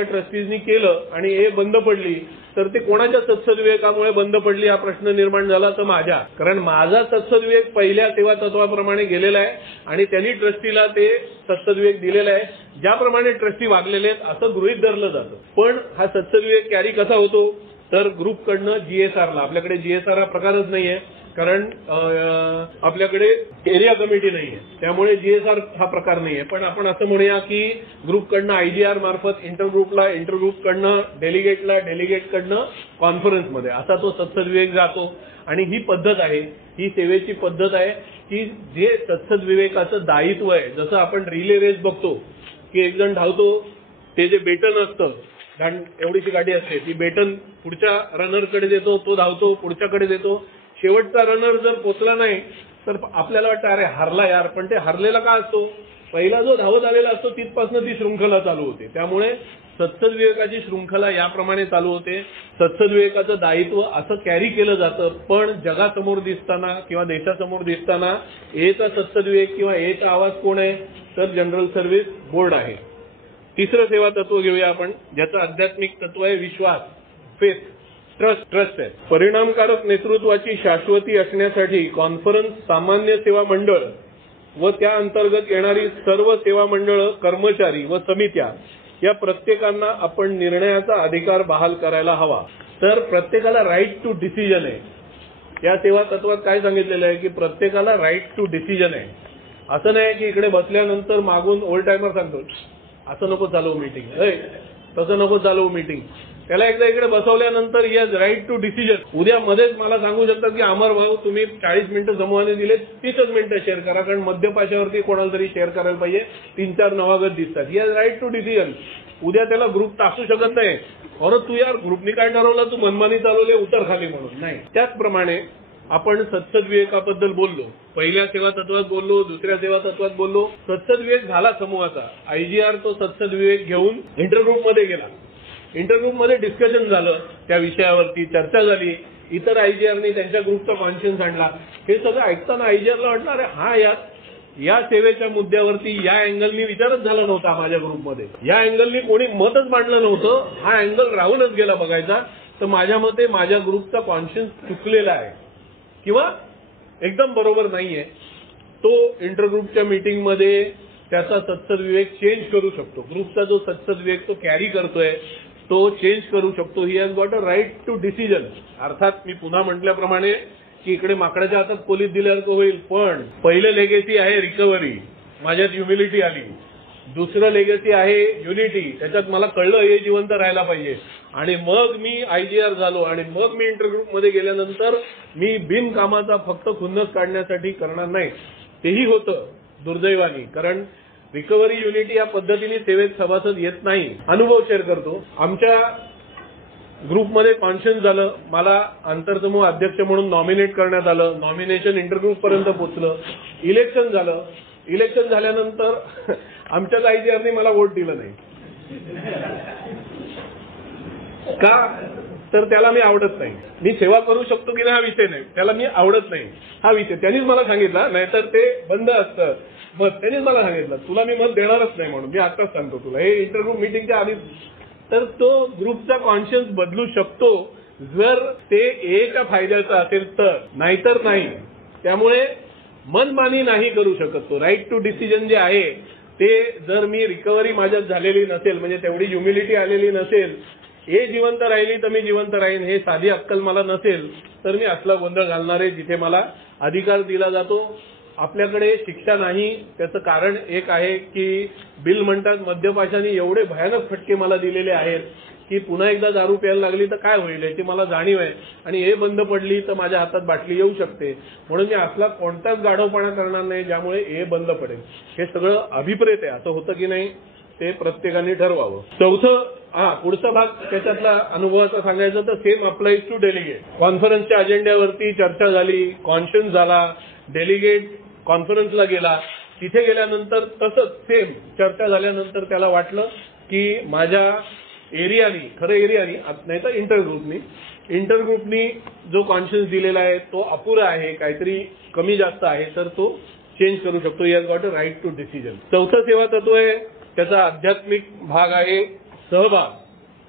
ट्रस्टीजनी केलं आणि हे बंद पडली, तर ते कोणाच्या सत्सद्विवेकामुळे बंद पडली हा प्रश्न निर्माण झाला तर माझ्या. कारण माझा सत्सद्विवेक पहिल्या सेवा तत्वाप्रमाणे गेलेला आहे आणि त्यांनी ट्रस्टीला ते सत्सद्विवेक दिलेला आहे. ज्याप्रमाणे ट्रस्टी वागलेले आहेत असं गृहीत धरलं जातं. पण हा सत्सद्विवेक कॅरी कसा होतो? तर ग्रुपकडनं जीएसआरला, आपल्याकडे जीएसआर हा प्रकारच नाहीये कारण आपल्याकडे एरिया कमिटी नाहीये, त्यामुळे जीएसआर हा प्रकार नाहीये. पण आपण असं म्हणूया की ग्रुपकडनं आयजीआर मार्फत इंटरग्रुपला, इंटरग्रुपकडनं डेलिगेटला, डेलिगेटकडनं कॉन्फरन्समध्ये असा तो सत्सद्विवेक जातो. आणि ही पद्धत आहे, ही सेवेची पद्धत आहे की जे सत्सद्विवेकाचं दायित्व आहे. जसं आपण रिले रेस बघतो की एक जण धावतो, ते जे बेटन असतं, एवढीशी गाडी असते, ती बेटन पुढच्या रनरकडे देतो, तो धावतो, पुढच्याकडे देतो. शेवटचा रनर जर पोचला नाही तर आपल्याला वाटतं अरे हारला यार, पण ते हारलेला का असतो? पहिला जो धावत आलेला असतो तिथपासून ती शृंखला चालू होते. त्यामुळे सत्सद्विवेकाची शृंखला याप्रमाणे चालू होते. सत्सद्विवेकाचं दायित्व असं कॅरी केलं जातं. पण जगासमोर दिसताना किंवा देशासमोर दिसताना एचा सत्सद्विवेक किंवा एचा आवाज कोण आहे? तर जनरल सर्व्हिस बोर्ड आहे. तिसरं सेवा तत्व घेऊया आपण, ज्याचं आध्यात्मिक तत्व आहे विश्वास, फेथ, ट्रस्ट आहे. परिणामकारक नेतृत्वाची शाश्वती असण्यासाठी कॉन्फरन्स, सामान्य सेवा मंडळ व त्या अंतर्गत येणारी सर्व सेवा मंडळ, कर्मचारी व समित्या या प्रत्येकांना आपण निर्णयाचा अधिकार बहाल करायला हवा. तर प्रत्येकाला राईट टू डिसिजन आहे. या सेवा तत्वात काय सांगितलेलं आहे की प्रत्येकाला राईट टू डिसिजन आहे. असं नाही की इकडे बसल्यानंतर मागून ओल्ड टायमर सांगतो असं नको चालवू मीटिंग, तसं नको चालवू मीटिंग. त्याला एकदा इकडे बसवल्यानंतर यस राईट टू डिसिजन. उद्या मध्येच मला सांगू शकतात की अमर भाऊ तुम्ही 40 मिनिटं समूहाने दिले, 30च मिनिटं शेअर करा, कारण मध्यपाशावरती कोणाला तरी शेअर करायला पाहिजे, 3-4 नवागत दिसतात. Yes right to decision. उद्या त्याला ग्रुप टाकू शकत नाही, अरे तू यार ग्रुपनी काय ठरवलं, तू मनमानी चालवले, उतर खाली म्हणून नाही. त्याचप्रमाणे आपण सत्सद्विवेकाबद्दल बोललो, पहिल्या सेवा तत्वात बोललो, दुसऱ्या सेवा तत्वात बोललो. सत्सद्विवेक झाला समूहाचा. आयजीआर तो सत्सद्विवेक घेऊन इंटरग्रुपमध्ये गेला. इंटरग्रुपमध्ये डिस्कशन झालं, त्या विषयावरती चर्चा झाली, इतर आयजीआरनी त्यांच्या ग्रुपचा कॉन्शियन्स आणला. हे सगळं ऐकताना आयजीआरला वाटलं अरे हा या सेवेच्या मुद्द्यावरती या अँगलनी विचारच झाला नव्हता माझ्या ग्रुपमध्ये, या अँगलनी कोणी मतच मांडलं नव्हतं, हा अँगल राहूनच गेला बघायचा. तर माझ्या मते माझ्या ग्रुपचा कॉन्शियन्स चुकलेला आहे किंवा एकदम बरोबर नाहीये. तो इंटरग्रुपच्या मीटिंगमध्ये त्याचा सत्सद्विवेक चेंज करू शकतो. ग्रुपचा जो सत्सद्विवेक तो कॅरी करतोय तो चेंज करू शकतो. He has got a right to decision. अर्थात मी पुन्हा म्हटल्याप्रमाणे की इकडे माकडाच्या हातात पोलीस दिल्यासारखं होईल, पण पहिलं लेगेसी आहे रिकव्हरी, माझ्यात ह्युमिलिटी आली. दुसरं लेगेसी आहे युनिटी, त्याच्यात मला कळलं हे जिवंत राहायला पाहिजे. आणि मग मी आयजीआर झालो आणि मग मी इंटरग्रुपमध्ये गेल्यानंतर मी बिनकामाचा फक्त खुन्नस काढण्यासाठी करणार नाही. तेही होतं दुर्दैवानी, कारण रिकव्हरी युनिटी या पद्धतीने सेवेत सभासद येत नाही. अनुभव शेअर करतो. आमच्या ग्रुपमध्ये कॉन्शियस झालं, मला आंतरसमूह अध्यक्ष म्हणून नॉमिनेट करण्यात आलं, नॉमिनेशन इंटरग्रुप पर्यंत पोहोचलं, इलेक्शन झालं. इलेक्शन झाल्यानंतर आमच्या आयजीआरने मला वोट दिलं नाही. का? तर त्याला मी आवडत नाही. मी सेवा करू शकतो की नाही हा विषय नाही, त्याला मी आवडत नाही हा विषय. त्यांनीच मला सांगितलं, नाहीतर ते बंद असतं मत. त्यांनीच मला सांगितलं तुला मी मत देणारच नाही म्हणून. मी आताच सांगतो तुला, हे इंटरग्रुप मिटिंगच्या आधी. तर तो ग्रुपचा कॉन्शियस बदलू शकतो जर ते एच्या फायद्याचं असेल तर, नाहीतर नाही. त्यामुळे मनमानी नाही करू शकत तो. राईट टू डिसिजन जे आहे ते जर मी रिकव्हरी माझ्यात झालेली नसेल, म्हणजे तेवढी ह्युमिलिटी आलेली नसेल, हे जिवंत राहिली तर मी जिवंत राहीन, हे साधी अक्कल मला नसेल, तर मी असला गोंधळ घालणार आहे जिथे मला अधिकार दिला जातो. आपल्याकडे शिक्षा नाही. त्याचं कारण एक आहे की बिल म्हणतात मद्यपाशाने एवढे भयानक फटके मला दिलेले आहेत की पुन्हा एकदा दारू प्यायला लागली तर काय होईल याची मला जाणीव आहे, आणि हे बंद पडली तर माझ्या हातात बाटली येऊ शकते. म्हणून मी असला कोणताच गाढवपणा करणार नाही ज्यामुळे हे बंद पडेल. हे सगळं अभिप्रेत आहे. असं होतं की नाही ते प्रत्येकाने ठरवावं. चौथं, पुढचा भाग त्याच्यातला अनुभवाचा सांगायचं तर सेम अप्लाइज टू डेलिगेट. कॉन्फरन्सच्या अजेंड्यावरती चर्चा झाली, कॉन्शियस झाला, डेलिगेट कॉन्फरन्सला गेला. तिथे गेल्यानंतर तसंच सेम चर्चा झाल्यानंतर त्याला वाटलं की माझ्या एरियानी, खरं एरियानी नाही तर इंटरग्रुपनी जो कॉन्शियस दिलेला आहे तो अपुरा आहे, काहीतरी कमी जास्त आहे, तर तो चेंज करू शकतो. He has got a right to decision. चौथं सेवा तत्व आहे, त्याचा आध्यात्मिक भाग आहे सहभाग,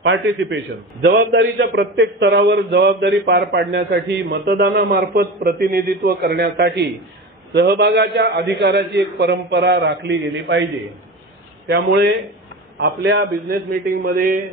पार्टिसिपेशन. जबाबदारीच्या प्रत्येक स्तरावर जबाबदारी पार पाडण्यासाठी, मतदानामार्फत प्रतिनिधित्व करण्यासाठी सहभागाच्या अधिकाराची एक परंपरा राखली गेली पाहिजे. त्यामुळे आपल्या बिझनेस मीटिंगमध्ये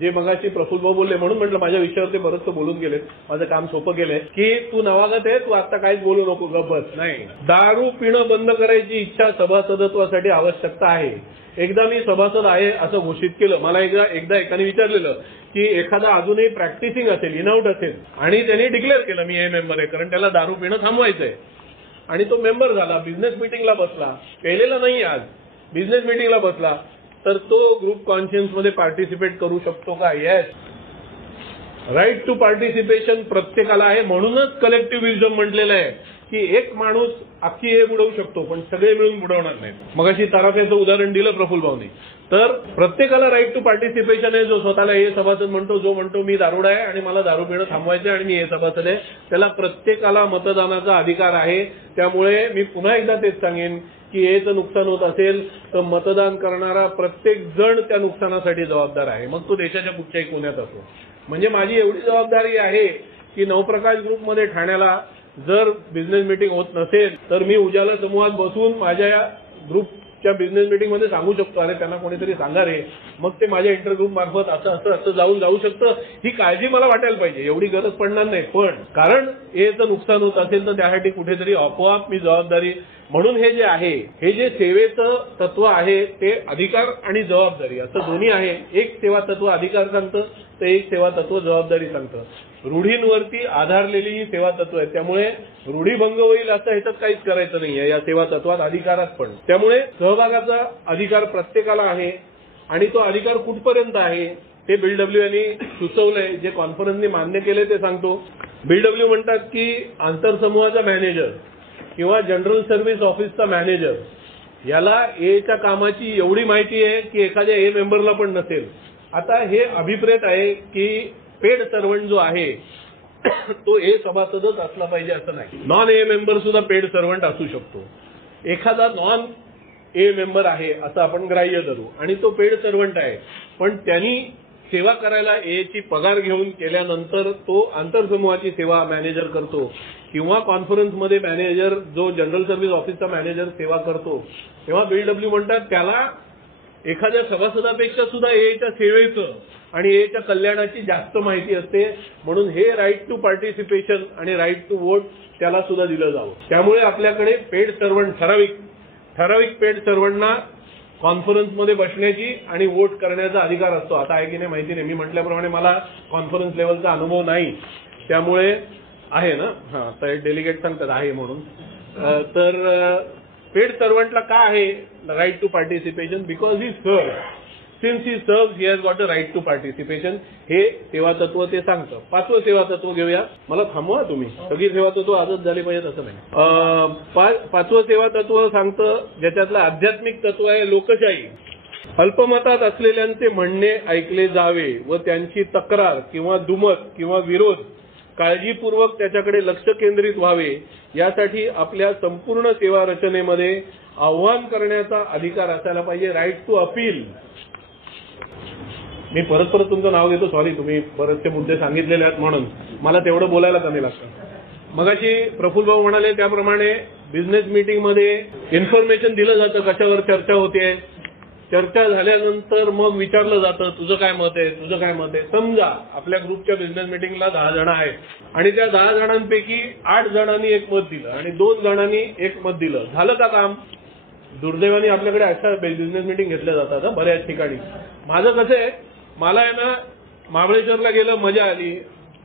जे मगाशी प्रफुल्ल बोलले, म्हणून म्हटलं माझ्या विषयावर ते बरंच बोलून गेलेत, माझं काम सोपं केलंय की तू नवागत आहे, तू आता काहीच बोलू नको, गप्प बस. नाही, दारू पिणं बंद करायची इच्छा सभासदत्वासाठी आवश्यकता आहे. एकदा मी सभासद आहे असं घोषित केलं. मला एकदा एकाने विचारलेलं की एखादा अजूनही प्रॅक्टिसिंग असेल, इनआउट असेल, आणि त्यांनी डिक्लेअर केलं मी हे मेंबर आहे, कारण त्याला दारू पिणं थांबवायचंय, आणि तो मेंबर झाला, बिझनेस मीटिंगला बसला, केलेलं नाही आज, बिझनेस मीटिंगला बसला, तर तो ग्रुप कॉन्शियन्समध्ये पार्टिसिपेट करू शकतो का? येस. राईट टू पार्टिसिपेशन प्रत्येकाला आहे. म्हणूनच कलेक्टिव्ह विजडम म्हटलेलं आहे की एक माणूस अख्खी हे बुडवू शकतो पण सगळे मिळून बुडवणार नाही. मगाशी तराफ्याचं उदाहरण दिलं प्रफुल्ल भाऊनी. तर प्रत्येकाला राईट टू पार्टिसिपेशन आहे. जो स्वतःला हे सभासद म्हणतो, जो म्हणतो मी दारुडा आहे आणि मला दारू पिणं थांबवायचं आणि मी हे सभासद आहे, त्याला प्रत्येकाला मतदानाचा अधिकार आहे. त्यामुळे मी पुन्हा एकदा तेच सांगेन की हेचं नुकसान होत असेल तर मतदान करणारा प्रत्येक जण त्या नुकसानासाठी जबाबदार आहे, मग तो देशाच्या कुठच्याही कोण्यात असो. म्हणजे माझी एवढी जबाबदारी आहे की नवप्रकाश ग्रुपमध्ये ठाण्याला जर बिझनेस मीटिंग होत नसेल तर मी उजाला समूहात बसून माझ्या ग्रुपच्या बिझनेस मीटिंगमध्ये सांगू शकतो, अरे त्यांना कोणीतरी सांगा रे, मग ते माझ्या इंटरग्रुप मार्फत असं जाऊ शकतं. ही काळजी मला वाटायला पाहिजे. एवढी गरज पडणार नाही, पण कारण हेचं नुकसान होत असेल तर त्यासाठी कुठेतरी आपोआप मी जबाबदारी. म्हणून हे जे आहे, हे जे सेवेचं तत्व आहे ते अधिकार आणि जबाबदारी असं दोन्ही आहे. एक सेवा तत्व अधिकार सांगतं तर एक सेवा तत्व जबाबदारी सांगतं. रूढींवरती आधारलेली ही सेवा तत्व आहे. त्यामुळे रूढीभंग होईल असं ह्याच्यात काहीच करायचं नाहीये या सेवा तत्वात, अधिकारात पण. त्यामुळे सहभागाचा अधिकार प्रत्येकाला आहे आणि तो अधिकार कुठपर्यंत आहे ते BW यांनी सुचवलंय. जे कॉन्फरन्सने मान्य केले ते सांगतो. BW म्हणतात की आंतरसमूहाचा मॅनेजर किंवा जनरल सर्व्हिस ऑफिसचा मॅनेजर याला एच्या कामाची एवढी माहिती आहे की एखाद्या ए मेंबरला पण नसेल. आता हे अभिप्रेत आहे की पेड सर्वंट जो आहे तो ए सभासदच असला पाहिजे असं नाही. नॉन ए मेंबर सुद्धा पेड सर्वंट असू शकतो. एखादा नॉन ए मेंबर आहे असं आपण ग्राह्य धरू आणि तो पेड सर्वंट आहे, पण त्यांनी सेवा करायला एची पगार घेऊन केल्यानंतर तो आंतरसमूहाची सेवा मॅनेजर करतो किंवा कॉन्फरन्समध्ये मॅनेजर जो जनरल सर्व्हिस ऑफिसचा मॅनेजर सेवा करतो, तेव्हा BW म्हणतात त्याला एखाद्या सभासदापेक्षा सुद्धा एच्या सेवेचं आणि एच्या कल्याणाची जास्त माहिती असते. म्हणून हे राईट टू पार्टिसिपेशन आणि राईट टू वोट त्याला सुद्धा दिलं जावं. त्यामुळे आपल्याकडे पेड सर्वंट, ठराविक पेड सर्वंटना कॉन्फरन्समध्ये बसण्याची आणि वोट करण्याचा अधिकार असतो. आता आहे की नाही माहिती नाही, मी म्हटल्याप्रमाणे मला कॉन्फरन्स लेवलचा अनुभव नाही, त्यामुळे आहे ना, तर डेलिगेट सांगतात आहे म्हणून. तर पेड सर्वंटला का आहे right to participation? Because he serve since he serves he has got a right to participation. हे सेवा तत्व ते सांगतं. 5वं सेवा तत्व घेऊया. मला थांबवा तुम्ही. सगळी सेवा तत्व आजच झाली पाहिजेत असं नाही. 5वं सेवा तत्व सांगतं ज्याच्यातलं आध्यात्मिक तत्व आहे लोकशाही. अल्पमतात असलेल्यांचे म्हणणे ऐकले जावे व त्यांची तक्रार किंवा दुमत किंवा विरोध काळजीपूर्वक त्याच्याकडे लक्ष केंद्रित व्हावे यासाठी आपल्या संपूर्ण सेवा रचनेमध्ये आव्हान करण्याचा अधिकार असायला पाहिजे. Right to appeal. मी परत परत तुमचं नाव घेतो. सॉरी, तुम्ही बरेचसे मुद्दे सांगितलेले आहेत म्हणून मला तेवढं बोलायला कमी लागतं. मगाशी प्रफुल्ल भाऊ म्हणाले त्याप्रमाणे बिझनेस मीटिंगमध्ये इन्फॉर्मेशन दिलं जातं कशावर चर्चा होते. चर्चा झाल्यानंतर मग विचारलं जातं तुझं काय मत आहे, तुझं काय मत आहे. समजा आपल्या ग्रुपच्या बिझनेस मीटिंगला 10 जण आहेत आणि त्या 10 जणांपैकी 8 जणांनी एक मत दिलं आणि 2 जणांनी एक मत दिलं. झालं का काम? दुर्दैवाने आपल्याकडे अशा बिझनेस मीटिंग घेतल्या जातात बऱ्याच ठिकाणी. माझं कसं आहे, मला आहे ना महाबळेश्वरला गेलं मजा आली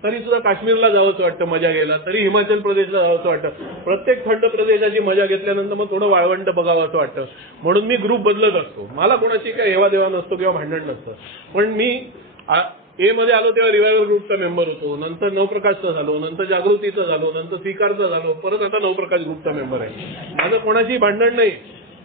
तरी सुद्धा काश्मीरला जावंसं वाटतं मजा घ्यायला, तरी हिमाचल प्रदेशला जावंसं वाटतं. प्रत्येक थंड प्रदेशाची मजा घेतल्यानंतर मग थोडं वाळवंट बघावं असं वाटतं. म्हणून मी ग्रुप बदलत असतो. मला कोणाची काही हेवा-देवा नसतो किंवा भांडण नसतं. पण मी ए मध्ये आलो तेव्हा रिवायवल ग्रुपचा मेंबर होतो, नंतर नवप्रकाशचा झालो, नंतर जागृतीचा झालो, नंतर स्वीकारचा झालो, परत आता नवप्रकाश ग्रुपचा मेंबर आहे. माझं कोणाची भांडण नाही.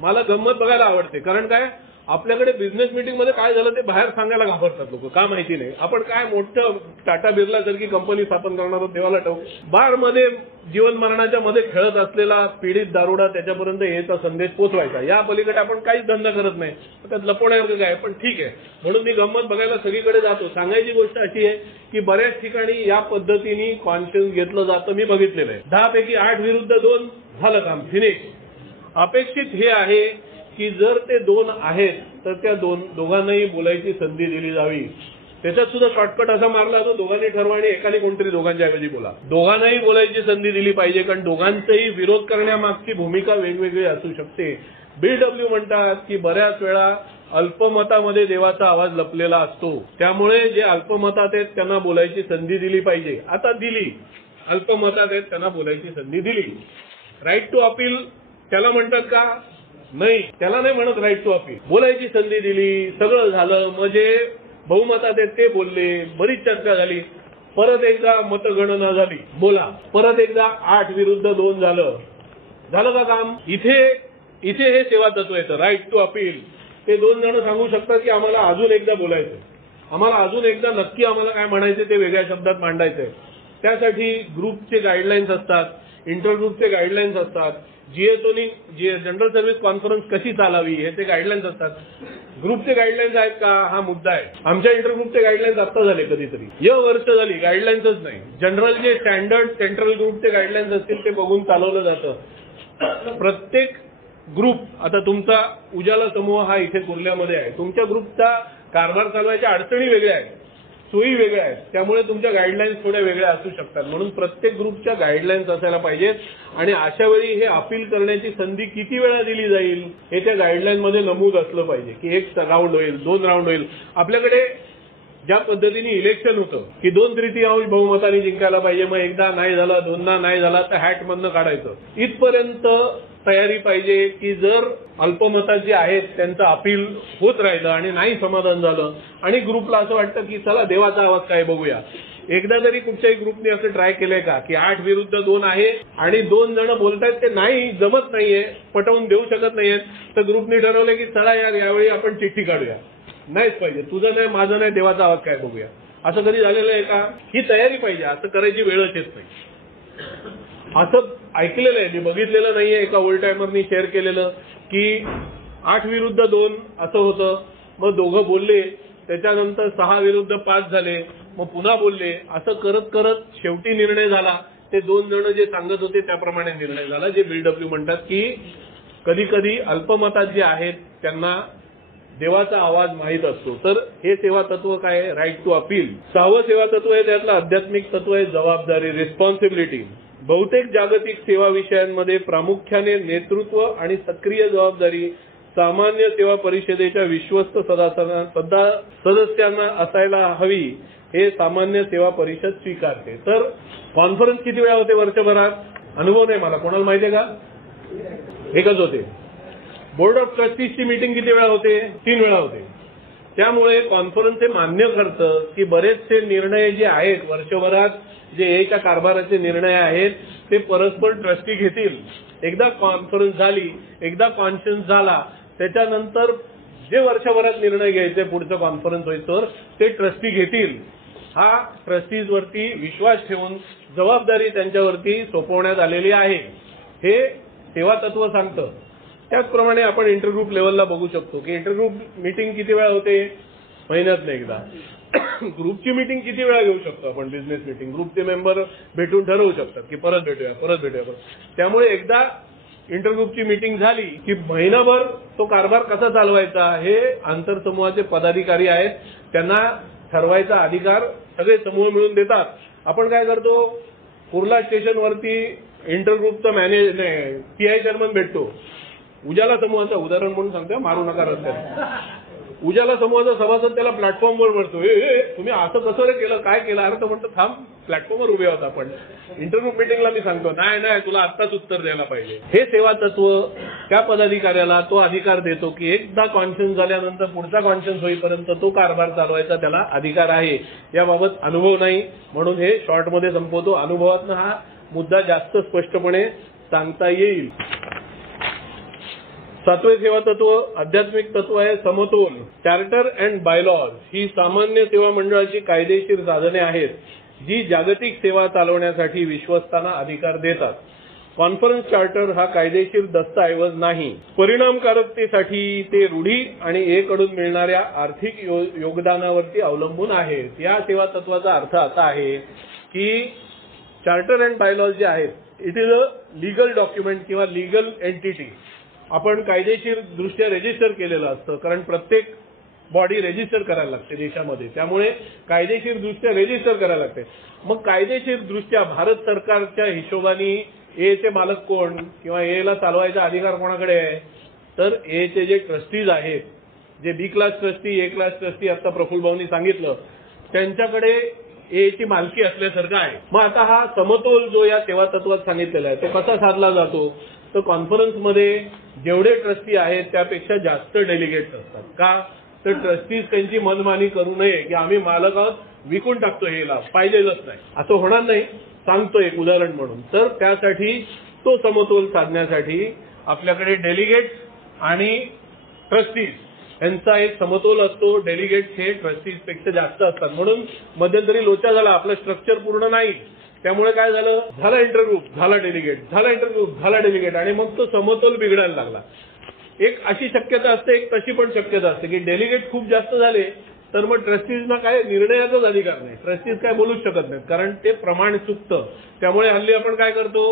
मला गंमत बघायला आवडते. कारण काय, आपल्याकडे बिझनेस मीटिंग मध्ये काय झालं ते बाहेर सांगायला घाबरतात लोक. का माहिती नाही. आपण काय मोठं टाटा बिर्ला सारखी कंपनी स्थापन करणार आहोत देवाला ठाऊक. बार मध्ये जीवन मरणाच्या मध्ये खेळत असलेला पीडित दारुडा त्याच्यापर्यंत याचा संदेश पोचवायचा. या पलीकडे आपण काहीच धंदा करत नाही. त्यात लपवण्यासारखं काय, पण ठीक आहे. म्हणून मी गंमत बघायला सगळीकडे जातो. सांगायची गोष्ट अशी आहे की बऱ्याच ठिकाणी या पद्धतीने कॉन्शियस घेतलं जातं. मी बघितलेलं आहे. 10 पैकी 8 विरुद्ध 2 झालं काम, फिनिश. अपेक्षित हे आहे की जर ते 2 आहेत तर त्या दोघांनाही बोलायची संधी दिली जावी. त्याच्यात सुद्धा शॉर्टकट असा मारला जातो, दोघांनी ठरवा आणि एकाने कोणतरी दोघांच्या ऐवजी बोला. दोघांनाही बोलायची संधी दिली पाहिजे, कारण दोघांचाही विरोध करण्यामागची भूमिका वेगवेगळी असू शकते. BW म्हणतात की बऱ्याच वेळा अल्पमतामध्ये देवाचा आवाज लपलेला असतो. त्यामुळे जे अल्पमतात आहेत त्यांना बोलायची संधी दिली पाहिजे. आता दिली. अल्पमतात आहेत त्यांना बोलायची संधी दिली. राईट टू अपील त्याला म्हणतात का? नाही, त्याला नाही म्हणत राईट टू अपील. बोलायची संधी दिली, सगळं झालं, म्हणजे बहुमतात आहेत ते बोलले, बरीच चर्चा झाली, परत एकदा मतगणना झाली, बोला, परत एकदा 8 विरुद्ध 2 झालं का काम? इथे हे सेवा तत्व येतं, राईट टू अपील. ते 2 जण सांगू शकतात की आम्हाला अजून एकदा बोलायचं, आम्हाला अजून एकदा नक्की आम्हाला काय म्हणायचं ते वेगळ्या शब्दात मांडायचंय. त्यासाठी ग्रुपचे गाईडलाईन्स असतात, इंटरग्रुपचे गाईडलाईन्स असतात, जीएसओनी जनरल सर्व्हिस कॉन्फरन्स कशी चालावी याचे गाईडलाईन्स असतात. ग्रुपचे गाईडलाईन्स आहेत का हा मुद्दा आहे. आमच्या इंटरग्रुपचे गाईडलाईन्स आता झाले कधीतरी, वर्ष झाली गाईडलाईन्सच नाही. जनरल जे स्टँडर्ड सेंट्रल ग्रुपचे गाईडलाईन्स असतील ते बघून चालवलं जातं. प्रत्येक ग्रुप, आता तुमचा उजाला समूह हा इथे कुर्ल्यामध्ये आहे, तुमच्या ग्रुपचा कारभार चालवायच्या अडचणी वेगळ्या आहेत, सोयी वेगळ्या आहेत, त्यामुळे तुमच्या गाईडलाईन्स थोड्या वेगळ्या असू शकतात. म्हणून प्रत्येक ग्रुपच्या गाईडलाईन्स असायला पाहिजेत आणि अशा वेळी हे अपील करण्याची संधी किती वेळा दिली जाईल हे त्या गाईडलाईन मध्ये नमूद असलं पाहिजे की 1 राऊंड होईल, 2 राऊंड होईल. आपल्याकडे ज्या पद्धतीने इलेक्शन होतं की 2/3 बहुमताने जिंकायला पाहिजे, मग एकदा नाही झालं, 2दा नाही झाला तर हॅटमधनं काढायचं. इथपर्यंत तयारी पाहिजे की जर अल्पमतात जे आहेत त्यांचं अपील होत राहिलं आणि नाही समाधान झालं आणि ग्रुपला असं वाटतं की चला देवाचा आवाज काय बघूया. एकदा तरी कुठच्याही ग्रुपने असं ट्राय केलंय का की 8 विरुद्ध 2 आहे आणि 2 जण बोलतायत ते नाही जमत नाहीये, पटवून देऊ शकत नाहीयेत, तर ग्रुपने ठरवलं की चला यार यावेळी आपण चिठ्ठी काढूया. नाहीच पाहिजे, तुझं नाही माझं नाही देवाचा आवाज काय बघूया. असं कधी झालेलं आहे का? ही तयारी पाहिजे. असं करायची वेळच येत नाही. असं ऐकलेलं आहे, मी बघितलेलं नाहीये. एका ओल्ड टायमरनी शेअर केलेलं की 8 विरुद्ध 2 असं होतं, मग दोघं बोलले, त्याच्यानंतर 6 विरुद्ध 5 झाले, मग पुन्हा बोलले, असं करत करत शेवटी निर्णय झाला. ते 2 जण जे सांगत होते त्याप्रमाणे निर्णय झाला. जे BW म्हणतात की कधी कधी अल्पमतात जे आहेत त्यांना देवाचा आवाज माहीत असतो. तर हे सेवा तत्व काय आहे? Right to appeal. 6वं सेवा तत्व आहे, त्यातलं आध्यात्मिक तत्व आहे जबाबदारी, रिस्पॉन्सिबिलिटी. बहुतेक जागतिक सेवा विषयांमध्ये प्रामुख्याने नेतृत्व आणि सक्रिय जबाबदारी सामान्य सेवा परिषदेच्या विश्वस्त सदस्यांना असायला हवी, हे सामान्य सेवा परिषद स्वीकारते. तर कॉन्फरन्स किती वेळा होते वर्षभरात? अनुभव नाही मला, कोणाला माहिती आहे का? एकच होते. बोर्ड ऑफ ट्रस्टीजची मीटिंग किती वेळा होते? 3 वेळा होते. त्यामुळे कॉन्फरन्स हे मान्य करतं की बरेचसे निर्णय जे आहेत वर्षभरात जे एच्या कारभाराचे निर्णय आहेत ते परस्पर ट्रस्टी घेतील. एकदा कॉन्फरन्स झाली, एकदा कॉन्शन्स झाला, त्याच्यानंतर जे वर्षभरात निर्णय घ्यायचे पुढचं कॉन्फरन्स होईतोवर ते ट्रस्टी घेतील. हा ट्रस्टीजवरती विश्वास ठेवून जबाबदारी त्यांच्यावरती सोपवण्यात आलेली आहे, हे सेवा तत्व सांगतं. त्याचप्रमाणे आपण इंटरग्रुप लेवलला बघू शकतो की इंटरग्रुप मीटिंग किती वेळा होते, महिन्यातनं एकदा. ग्रुपची मीटिंग किती वेळा घेऊ शकतो आपण, बिझनेस मीटिंग, ग्रुपचे मेंबर भेटून ठरवू शकतात की परत भेटूया. त्यामुळे एकदा इंटरग्रुपची मीटिंग झाली की महिनाभर तो कारभार कसा चालवायचा हे आंतरसमूहाचे पदाधिकारी आहेत, त्यांना ठरवायचा अधिकार सगळे समूह मिळून देतात. आपण काय करतो, कुर्ला स्टेशनवरती इंटरग्रुपचा PI चेअरमन भेटतो. उजाला समूहाचं उदाहरण म्हणून सांगतो, मारू नका रस्त्यात. उजाला समूहाचा सभासद त्याला प्लॅटफॉर्मवर म्हणतो, तुम्ही असं कसं रे केलं, काय केलं? अरे तर म्हणतो थांब, प्लॅटफॉर्मवर उभे होता आपण, इंटरग्रुप मिटिंगला मी सांगतो नाही तुला आत्ताच उत्तर द्यायला पाहिजे. हे सेवा तत्व त्या पदाधिकाऱ्याला तो अधिकार देतो की एकदा कॉन्शन्स झाल्यानंतर पुढचा कॉन्शन्स होईपर्यंत तो कारभार चालवायचा त्याला अधिकार आहे. याबाबत अनुभव नाही म्हणून हे शॉर्टमध्ये संपवतो. अनुभवातनं हा मुद्दा जास्त स्पष्टपणे सांगता येईल. 7वे सेवा तत्व आध्यात्मिक तत्व आहे समतोल. चार्टर अँड बायलॉज ही सामान्य सेवा मंडळाची कायदेशीर साधने आहेत जी जागतिक सेवा चालवण्यासाठी विश्वस्तांना अधिकार देतात. कॉन्फरन्स चार्टर हा कायदेशीर दस्तऐवज नाही. परिणामकारकतेसाठी ते रूढी आणि एकडून मिळणाऱ्या आर्थिक योगदानावरती अवलंबून आहेत. या सेवा तत्वाचा अर्थ असा आहे की चार्टर अँड बायलॉज जे आहेत, it is a legal document किंवा लीगल एंटिटी. आपण कायदेशीर दृष्ट्या रजिस्टर केलेलं असतं, कारण प्रत्येक बॉडी रजिस्टर करायला लागते देशामध्ये, त्यामुळे कायदेशीर दृष्ट्या रजिस्टर करायला लागते. मग कायदेशीर दृष्ट्या भारत सरकारच्या हिशोबाने एचे मालक कोण किंवा एला चालवायचा अधिकार कोणाकडे आहे, तर एचे जे ट्रस्टीज आहेत, जे बी क्लास ट्रस्टी, ए क्लास ट्रस्टी, आता प्रफुल्ल भाऊंनी सांगितलं, त्यांच्याकडे एची मालकी असल्यासारखं आहे. मग आता हा समतोल जो या सेवा तत्वात सांगितलेला आहे तो कसा साधला जातो, तर कॉन्फरन्समध्ये जेवढे ट्रस्टी आहेत त्यापेक्षा जास्त डेलिगेट्स असतात. का, तर ट्रस्टीज त्यांची मनमानी करू नये की आम्ही मालक आहोत, विकून टाकतो हे लाभ, पाहिजेलच नाही, असं होणार नाही. सांगतो एक उदाहरण म्हणून. तर त्यासाठी तो समतोल साधण्यासाठी आपल्याकडे डेलिगेट्स आणि ट्रस्टीज यांचा एक समतोल असतो. डेलिगेट्स हे ट्रस्टीज पेक्षा जास्त असतात, म्हणून मध्यंतरी लोचा झाला, आपलं स्ट्रक्चर पूर्ण नाही. त्यामुळे काय झालं, झाला इंटरग्रुप, झाला डेलिगेट, झाला इंटरग्रुप, झाला डेलिगेट, आणि मग तो समतोल बिघडायला लागला. एक अशी शक्यता असते, एक तशी पण शक्यता असते की डेलिगेट खूप जास्त झाले तर मग ट्रस्टीजना काय निर्णयाचाच अधिकार नाही, ट्रस्टीज काय बोलूच शकत नाहीत, कारण ते प्रमाण चुकतं. त्यामुळे हल्ली आपण काय करतो,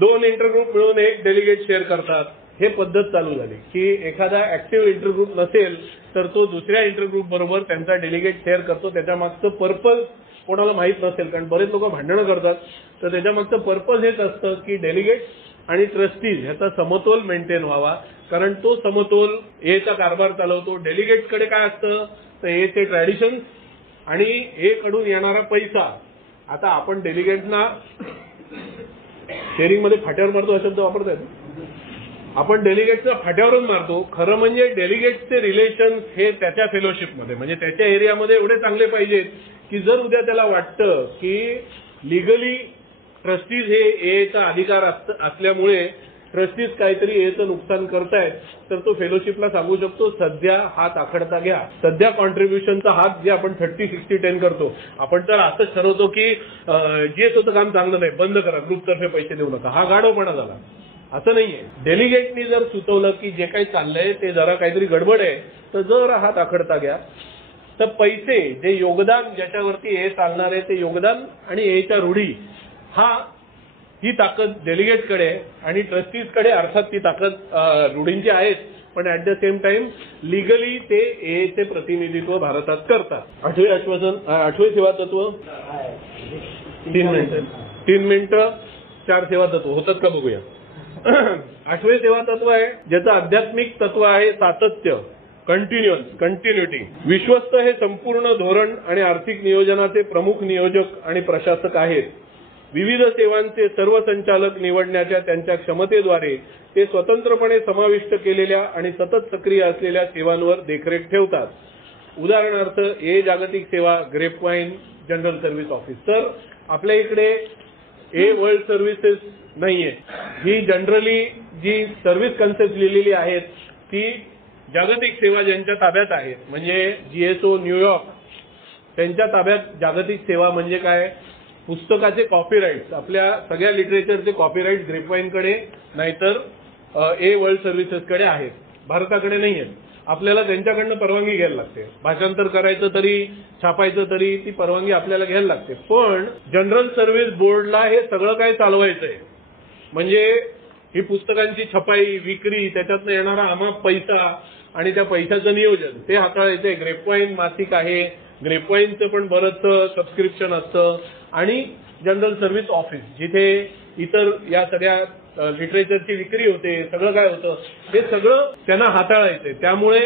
2 इंटरग्रुप मिळून एक डेलिगेट शेअर करतात. हे पद्धत चालू झाली की एखादा ऍक्टिव्ह इंटरग्रुप नसेल तर तो दुसऱ्या इंटरग्रुप बरोबर त्यांचा डेलिगेट शेअर करतो. त्याच्या मागचं पर्पज कोणाला माहित नसेल, कारण बरेच लोक भांडणं करतात, तर त्याच्या मागचं पर्पज हेच असतं की डेलिगेट आणि ट्रस्टीज ह्याचा समतोल मेंटेन व्हावा, कारण तो समतोल एचा कारभार चालवतो. डेलिगेट्सकडे काय असतं, तर एचे ट्रॅडिशन आणि ए कडून येणारा पैसा. आता आपण डेलिगेट्सना शेअरिंग मध्ये फाट्यावर मारतो हा शब्द वापरतायत, आपण डेलिगेट्सना फाट्यावरून मारतो. खरं म्हणजे डेलिगेट्सचे रिलेशन्स हे त्याच्या फेलोशिपमध्ये म्हणजे त्याच्या एरियामध्ये एवढे चांगले पाहिजेत की जर उद्या त्याला वाटतं की लिगली ट्रस्टीज हे एचा अधिकार असल्यामुळे ट्रस्टीज काहीतरी एचं नुकसान करतायत, तर तो फेलोशिपला सांगू शकतो सध्या हात आखडता घ्या, सध्या कॉन्ट्रीब्युशनचा हात जे आपण 30-60-10 करतो. आपण तर असंच ठरवतो की जीएसओचं काम चांगलं नाही, बंद करा, ग्रुपतर्फे पैसे देऊ नका, हा गाढवपणा झाला. असं नाहीये. डेलिगेटनी जर सुचवलं की जे काही चाललंय ते जरा काहीतरी गडबड आहे, तर जरा हात आखडता घ्या. तर पैसे जे योगदान ज्याच्यावरती ए चालणार आहे ते योगदान आणि एच्या रूढी ही ताकद डेलिगेटकडे आणि ट्रस्टीजकडे अर्थात ती ताकद रूढींची आहेच, पण at the same time legally ते एचे प्रतिनिधित्व भारतात करतात. 8वे सेवा तत्व 3 मिनिटं 4 सेवा तत्व होतात का बघूया. 8वे सेवा तत्व आहे ज्याचं आध्यात्मिक तत्व आहे सातत्य, कंटिन्युटी. विश्वस्त हे संपूर्ण धोरण आणि आर्थिक नियोजनाचे प्रमुख नियोजक आणि प्रशासक आहेत. विविध सेवांचे सर्व संचालक निवडण्याच्या त्यांच्या क्षमतेद्वारे ते स्वतंत्रपणे समाविष्ट केलेल्या आणि सतत सक्रिय असलेल्या सेवांवर देखरेख ठेवतात. उदाहरणार्थ ए जागतिक सेवा ग्रेपवाईन जनरल सर्व्हिस ऑफिस. तर आपल्या इकडे ए वर्ल्ड सर्व्हिसेस नाहीये. ही जनरली जी सर्व्हिस कन्सेप्ट लिहिलेली आहेत ती जागतिक सेवा ज्यांच्या ताब्यात आहेत, म्हणजे GSO न्यूयॉर्क त्यांच्या ताब्यात जागतिक सेवा म्हणजे काय, पुस्तकाचे कॉपीराईट्स, आपल्या सगळ्या लिटरेचरचे कॉपीराईट्स ग्रेपवाईनकडे नाहीतर ए वर्ल्ड सर्व्हिसेसकडे आहेत, भारताकडे नाही आहेत. आपल्याला त्यांच्याकडनं परवानगी घ्यायला लागते. भाषांतर करायचं तरी छापायचं तरी ती परवानगी आपल्याला घ्यायला लागते. पण जनरल सर्व्हिस बोर्डला हे सगळं काय चालवायचंय, म्हणजे ही पुस्तकांची छपाई, विक्री, त्याच्यातनं येणारा अमाप पैसा आणि त्या पैशाचं नियोजन ते हाताळायचंय. ग्रेपवाईन मासिक आहे, ग्रेपवाईनचं पण बरंचसं सबस्क्रिप्शन असतं आणि जनरल सर्व्हिस ऑफिस जिथे इतर या सगळ्या लिटरेचरची विक्री होते, सगळं काय होतं हे सगळं त्यांना हाताळायचंय. त्यामुळे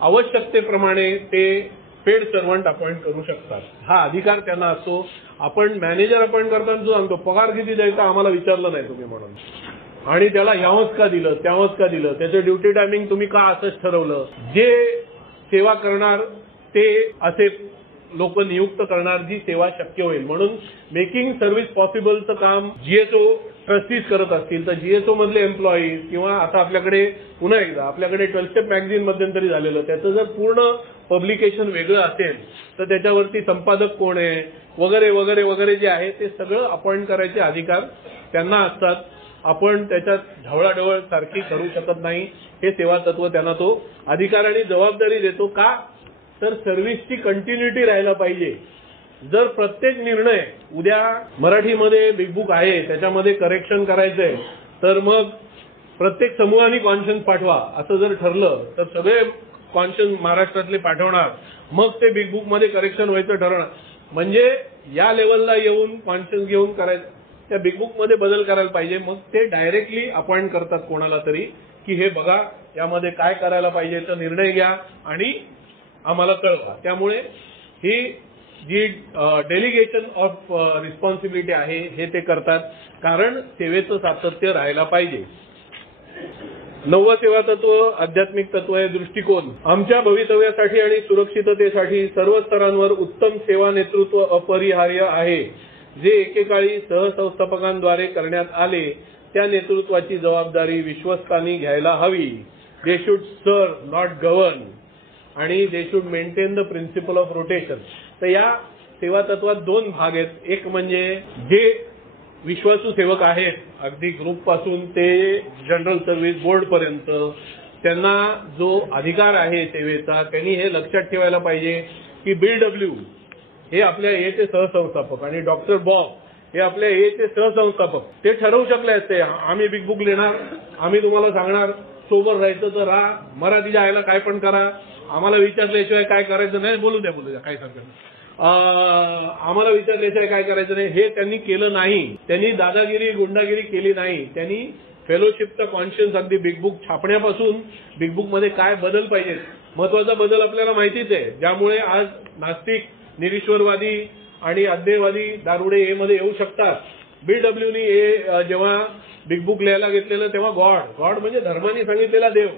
आवश्यकतेप्रमाणे ते पेड सर्वंट अपॉइंट करू शकतात. हा अधिकार त्यांना असतो. आपण मॅनेजर अपॉइंट करताना सांगतो पगार किती द्यायचा आम्हाला विचारलं नाही तुम्ही म्हणून, आणि त्याला ह्यावंच का दिलं त्यावंच का दिलं, त्याचं ड्युटी टायमिंग तुम्ही का असंच ठरवलं. जे सेवा करणार ते असे लोक नियुक्त करणार जी सेवा शक्य होईल. म्हणून मेकिंग सर्व्हिस पॉसिबलचं काम GSO ट्रस्टीज करत असतील तर GSO मधले एम्प्लॉईज किंवा आता आपल्याकडे पुन्हा एकदा आपल्याकडे 12 स्टेप मॅगझिन मध्यंतरी झालेलं, त्याचं जर पूर्ण पब्लिकेशन वेगळं असेल तर त्याच्यावरती संपादक कोण आहे वगैरे वगैरे वगैरे जे आहे ते सगळं अपॉइंट करायचे अधिकार त्यांना असतात. आपण त्याच्यात ढवळाढवळ सारखी करू शकत नाही. हे सेवा तत्व त्यांना तो अधिकार आणि जबाबदारी देतो. का तर सर्व्हिसची कंटिन्युटी राहायला पाहिजे. जर प्रत्येक निर्णय उद्या मराठीमध्ये बिग बुक आहे त्याच्यामध्ये करेक्शन करायचंय तर मग प्रत्येक समूहाने कॉन्शन्स पाठवा असं जर ठरलं तर सगळे कॉन्शन्स महाराष्ट्रातले पाठवणार, मग ते बिग बुक मध्ये करेक्शन व्हायचं ठरवणार. म्हणजे या लेवलला येऊन कॉन्शन्स घेऊन करायचं, त्या बिग बुक मध्ये बदल करायला पाहिजे. मग ते डायरेक्टली अपॉइंट करतात कोणाला तरी की हे बघा यामध्ये काय करायला पाहिजे तर निर्णय घ्या आणि आम्हाला कळवा. त्यामुळे ही जी डेलिगेशन ऑफ रिस्पॉन्सिबिलिटी आहे हे ते करतात, कारण सेवेचं सातत्य राहायला पाहिजे. 9वं सेवा तत्व आध्यात्मिक तत्व आहे दृष्टिकोन. आमच्या भवितव्यासाठी आणि सुरक्षिततेसाठी सर्व स्तरांवर उत्तम सेवा नेतृत्व अपरिहार्य आहे. जे एकेकाळी सहसंस्थापकांद्वारे करण्यात आले त्या नेतृत्वाची जबाबदारी विश्वस्तांनी घ्यायला हवी. They should serve not govern आणि they should maintain the principle of rotation. तर या सेवा तत्वात 2 भाग आहेत. एक म्हणजे जे विश्वासू सेवक आहेत अगदी ग्रुप पासून ते जनरल सर्व्हिस बोर्ड पर्यंत त्यांना जो अधिकार आहे सेवेचा त्यांनी हे लक्षात ठेवायला पाहिजे की BW हे आपल्या एचे सहसंस्थापक आणि डॉक्टर बॉब हे आपल्या एचे सहसंस्थापक ते ठरवू शकले असते आम्ही बिग बुक लिहिणार, आम्ही तुम्हाला सांगणार सोबत राहायचं तर राहा, मराठीच्या आयला काय पण करा, आम्हाला विचारल्याशिवाय काय करायचं नाही, बोलू द्या काय सांगतात, आम्हाला विचारल्याशिवाय काय करायचं नाही. हे त्यांनी केलं नाही. त्यांनी दादागिरी गुंडागिरी केली नाही. त्यांनी फेलोशिपचा कॉन्शियन्स अगदी बिग बुक छापण्यापासून बिग बुक मध्ये काय बदल पाहिजेत, महत्वाचा बदल आपल्याला माहितीच आहे, ज्यामुळे आज नास्तिक निरीश्वरवादी आणि अध्ययवादी दारुडे ए मध्ये येऊ शकतात. BWनी ए जेव्हा बिग बुक लिहायला घेतलेलं तेव्हा गॉड म्हणजे धर्माने सांगितलेला देव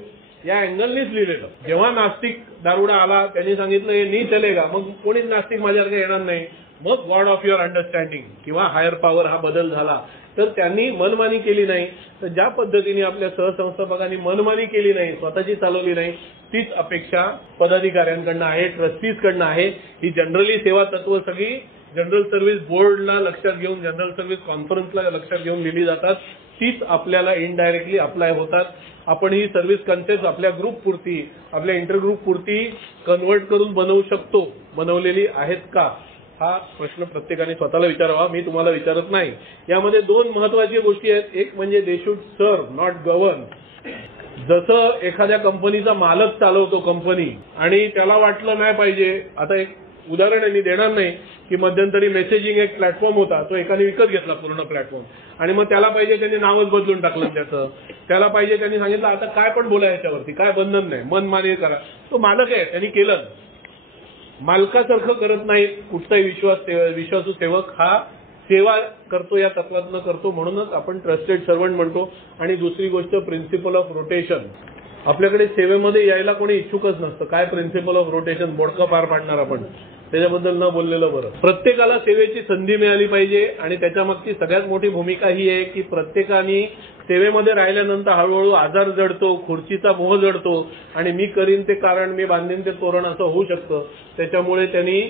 या अँगलनीच लिहिलेलं. जेव्हा नास्तिक दारुडा आला त्यांनी सांगितलं हे नी चलेगा, मग कोणीच नास्तिक माझ्याकडे येणार नाही, मग गॉड ऑफ युअर अंडरस्टँडिंग किंवा हायर पॉवर हा बदल झाला. तर त्यांनी मनमानी केली नाही. तर ज्या पद्धतीने आपल्या सहसंस्थापकांनी मनमानी केली नाही, स्वतःची चालवली नाही, तीच अपेक्षा पदाधिकाऱ्यांकडनं आहे, ट्रस्टीजकडनं आहे. ही जनरली सेवा तत्व सगळी जनरल सर्व्हिस बोर्डला लक्षात घेऊन, जनरल सर्व्हिस कॉन्फरन्सला लक्षात घेऊन लिहिली जातात. तीच आपल्याला इनडायरेक्टली अप्लाय होतात. आपण ही सर्व्हिस कन्सेप्ट आपल्या ग्रुप पुरती, आपल्या इंटरग्रुप पुरती कन्व्हर्ट करून बनवू शकतो, बनवलेली आहेत का, हा प्रश्न प्रत्येकाने स्वतःला विचारावा. मी तुम्हाला विचारत नाही. यामध्ये 2 महत्वाच्या गोष्टी आहेत. एक म्हणजे दे शुड सर्व नॉट गव्हर्न. जसं एखाद्या कंपनीचा मालक चालवतो कंपनी आणि त्याला वाटलं नाही पाहिजे, आता एक उदाहरण आहे मी देणार नाही की मध्यंतरी मेसेजिंग एक प्लॅटफॉर्म होता, तो एकाने विकत घेतला पूर्ण प्लॅटफॉर्म आणि मग त्याला पाहिजे त्यांनी नावच बदलून टाकलं त्याचं, त्याला पाहिजे त्यांनी सांगितलं आता काय पण बोला याच्यावरती, काय बंधन नाही, मनमानी करा. तो मालक आहे, त्यांनी केलं. मालकासारखं करत नाही कुठचाही विश्वासू सेवक. हा सेवा करतो या तत्वातनं करतो, म्हणूनच आपण ट्रस्टेड सर्वंट म्हणतो. आणि दुसरी गोष्ट प्रिन्सिपल ऑफ रोटेशन. आपल्याकडे सेवेमध्ये यायला कोणी इच्छुकच नसतं. काय प्रिन्सिपल ऑफ रोटेशन मोडकं पार पाडणार आपण, त्याच्याबद्दल न बोललेलं बरं. प्रत्येकाला सेवेची संधी मिळाली पाहिजे आणि त्याच्यामागची सगळ्यात मोठी भूमिका ही आहे की प्रत्येकाने सेवेमध्ये राहिल्यानंतर हळूहळू आजार जडतो, खुर्चीचा मोह जडतो आणि मी करीन ते कारण, मी बांधीन ते तोरण असं होऊ शकतं. त्याच्यामुळे त्यांनी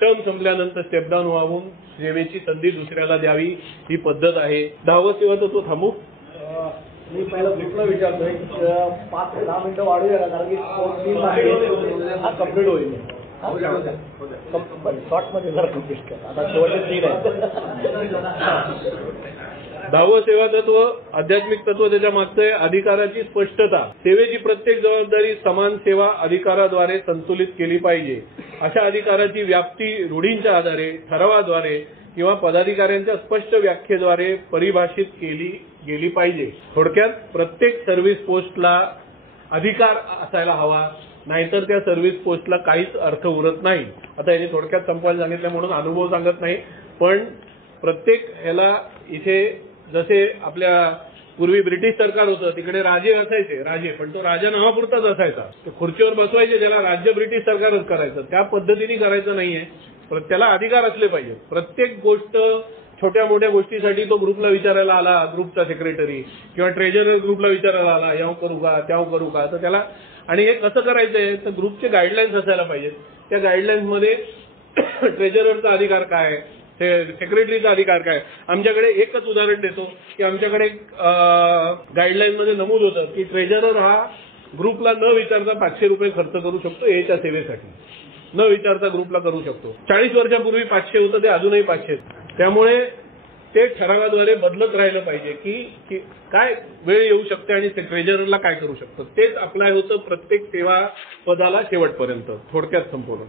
टर्म संपल्यानंतर स्टेपडाऊन व्हावून सेवेची संधी दुसऱ्याला द्यावी, ही पद्धत आहे. 10वं सेवा तत्व थांबू. मी पहिला ग्रुपला विचारतोय 5 ते 10 मिनिटं वाढूया का, कारण की हा कम्प्लीट होईल. शॉर्टमध्ये जरा कम्प्लीट करा, आता शेवटचे 3 आहेत. 10वं सेवा तत्व आध्यात्मिक तत्व, त्याच्या मागचं अधिकाराची स्पष्टता. सेवेची प्रत्येक जबाबदारी समान सेवा अधिकाराद्वारे संतुलित केली पाहिजे. अशा अधिकाराची व्याप्ती रूढींच्या आधारे, ठरावाद्वारे किंवा पदाधिकाऱ्यांच्या स्पष्ट व्याख्येद्वारे परिभाषित केली गेली पाहिजे. थोडक्यात प्रत्येक सर्व्हिस पोस्टला अधिकार असायला हवा, नाहीतर त्या सर्व्हिस पोस्टला काहीच अर्थ उरत नाही. आता याने थोडक्यात संपवायला सांगितलं म्हणून अनुभव सांगत नाही, पण प्रत्येक ह्याला इथे जसे आपल्या पूर्वी ब्रिटिश सरकार होतं तिकडे राजे असायचे, राजे, पण तो राजा नावापुरताच असायचा. ते खुर्चीवर बसवायचे, त्याला राज्य ब्रिटिश सरकारच करायचं. त्या पद्धतीने करायचं नाहीये, त्याला अधिकार असले पाहिजे. प्रत्येक गोष्ट, छोट्या मोठ्या गोष्टीसाठी तो ग्रुपला विचारायला आला, ग्रुपचा सेक्रेटरी किंवा ट्रेजरर ग्रुपला विचारायला आला, याव करू का त्याव करू का, तर त्याला, आणि हे कसं करायचंय तर ग्रुपचे गाईडलाईन्स असायला पाहिजेत. त्या गाईडलाईन्समध्ये ट्रेजररचा अधिकार काय, सेक्रेटरीचा अधिकार काय. आमच्याकडे एकच उदाहरण देतो की आमच्याकडे गाईडलाईनमध्ये नमूद होतं की ट्रेजरर हा ग्रुपला न विचारता 500 रुपये खर्च करू शकतो याच्या सेवेसाठी, न विचारता ग्रुपला करू शकतो. 40 वर्षापूर्वी 500 होतं, ते अजूनही 500. त्यामुळे ते ठरावाद्वारे बदलत राहिलं पाहिजे की काय वेळ येऊ शकते आणि ट्रेजररला काय करू शकतं. तेच अप्लाय होतं प्रत्येक सेवा पदाला शेवटपर्यंत. थोडक्यात संपवलं.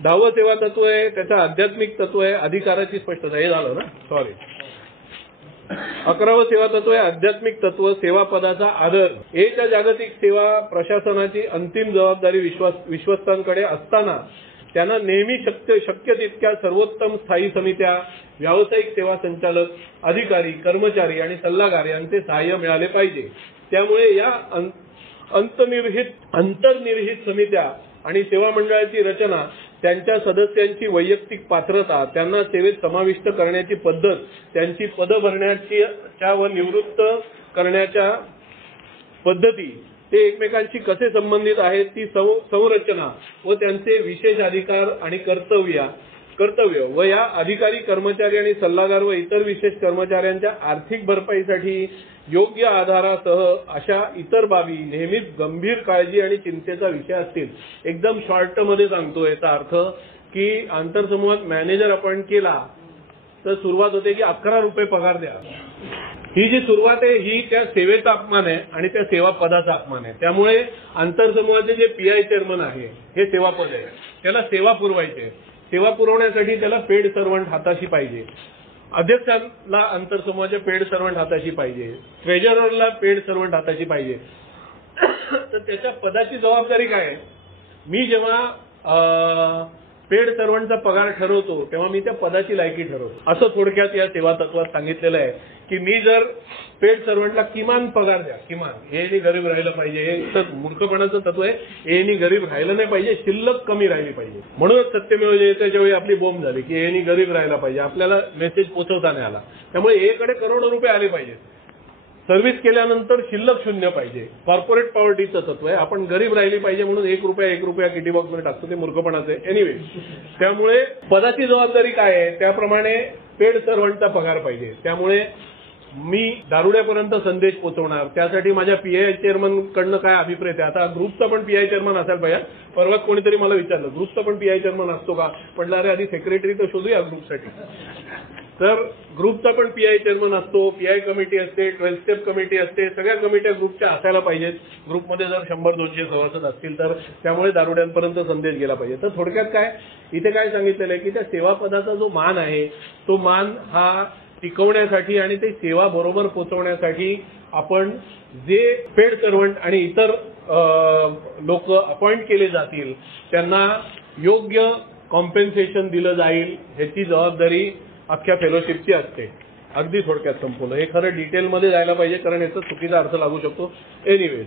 10वं सेवा तत्व आहे, त्याचं आध्यात्मिक तत्व आहे अधिकाराची स्पष्टता. हे झालं ना, सॉरी. 11वं सेवा तत्व आहे आध्यात्मिक तत्व, सेवा पदाचा आदर. एच्या जागतिक सेवा प्रशासनाची अंतिम जबाबदारी विश्वस्तांकडे असताना त्यांना नेहमी शक्य तितक्या सर्वोत्तम स्थायी समित्या, व्यावसायिक सेवा संचालक, अधिकारी, कर्मचारी आणि सल्लागार यांचे सहाय्य मिळाले पाहिजे. त्यामुळे या अंतर्निहित समित्या आणि सेवा मंडळाची रचना, त्यांच्या सदस्यांची वैयक्तिक पात्रता, त्यांना सेवेत समाविष्ट करण्याची पद्धत, त्यांची पदं भरण्याच्या व निवृत्त करण्याच्या पद्धती, ते एकमेकांशी कसे संबंधित आहेत ती संरचना व त्यांचे विशेष अधिकार आणि कर्तव्य व या अधिकारी, कर्मचारी आणि सल्लागार व इतर विशेष कर्मचाऱ्यांच्या आर्थिक भरपाईसाठी योग्य आधारासह अशा इतर बाबी नेहमीच गंभीर काळजी आणि चिंतेचा विषय असतील. एकदम शॉर्ट मध्ये सांगतो याचा अर्थ की आंतरसमूहात मॅनेजर अपॉइंट केला तर सुरुवात होते की 11 रुपये पगार द्या. ही जी सुरुवात आहे ही त्या सेवेचा अपमान आहे आणि त्या सेवा पदाचा अपमान आहे. त्यामुळे आंतरसमूहाचे जे PI चेअरमन आहे हे सेवा पद आहे, त्याला सेवा पुरवायचे. सेवा पुरवण्यासाठी त्याला पेड सर्वंट हाताशी पाहिजे. अध्यक्षाला आंतरसमूहाचे पेड सर्वंट हाताशी पाहिजे, ट्रेजररला पेड सर्वंट हाताशी पाहिजे. तर त्याच्या पदाची जबाबदारी काय आहे? मी जेव्हा पेड सर्वंटचा पगार ठरवतो तेव्हा मी त्या पदाची लायकी ठरवतो. असं थोडक्यात या सेवा तत्वात सांगितलेलं आहे की मी जर पेड सर्वंटला किमान पगार द्या, किमान, हे गरीब राहिलं पाहिजे, हे तर मूर्खपणाचं तत्व आहे. हे गरीब राहिलं नाही पाहिजे, शिल्लक कमी राहिली पाहिजे. म्हणूनच सत्यमेव जयतेच्या वेळी आपली बोंब झाली की हे गरीब राहायला पाहिजे, आपल्याला मेसेज पोहोचवता नाही आला. त्यामुळे एकडे करोडो रुपये आले पाहिजेत. सर्व्हिस केल्यानंतर शिल्लक शून्य पाहिजे. कॉर्पोरेट पॉवर्टीचं तत्व आहे. आपण गरीब राहिली पाहिजे म्हणून 1 रुपया किटी बॉक्समध्ये टाकतो, ते मूर्खपणाचं आहे. एनिवे, त्यामुळे पदाची जबाबदारी काय आहे त्याप्रमाणे पेड सर्वंटचा पगार पाहिजे. त्यामुळे मी दारुड्यापर्यंत संदेश पोहोचवणार, त्यासाठी माझ्या PI चेअरमन कडनं काय अभिप्राय आहे. आता ग्रुपचा पण PI चेअरमन असायला पाहिजे. परवा कोणीतरी मला विचारलं ग्रुपचा पण PI चेअरमन असतो का, म्हटलं अरे आधी सेक्रेटरी तर शोधूया ग्रुपसाठी. तर ग्रुपचा पण PI चेअरमन असतो, PI कमिटी असते, 12 स्टेप कमिटी असते, सगळ्या कमिट्या ग्रुपच्या असायला पाहिजेत. ग्रुपमध्ये जर 100-200 सभासद असतील तर त्यामुळे दारुड्यांपर्यंत संदेश गेला पाहिजे. तर थोडक्यात काय इथे काय सांगितलेलं आहे की त्या सेवा पदाचा जो मान आहे तो मान हा टिकवण्यासाठी आणि ते सेवा बरोबर पोहोचवण्यासाठी आपण जे पेड सर्वंट आणि इतर लोक अपॉइंट केले जातील त्यांना योग्य कॉम्पेन्सेशन दिलं जाईल ह्याची जबाबदारी अख्ख्या फेलोशिपची असते. अगदी थोडक्यात संपवलं. हे खरं डिटेलमध्ये जायला पाहिजे कारण याचा चुकीचा अर्थ लागू शकतो. एनिवेज,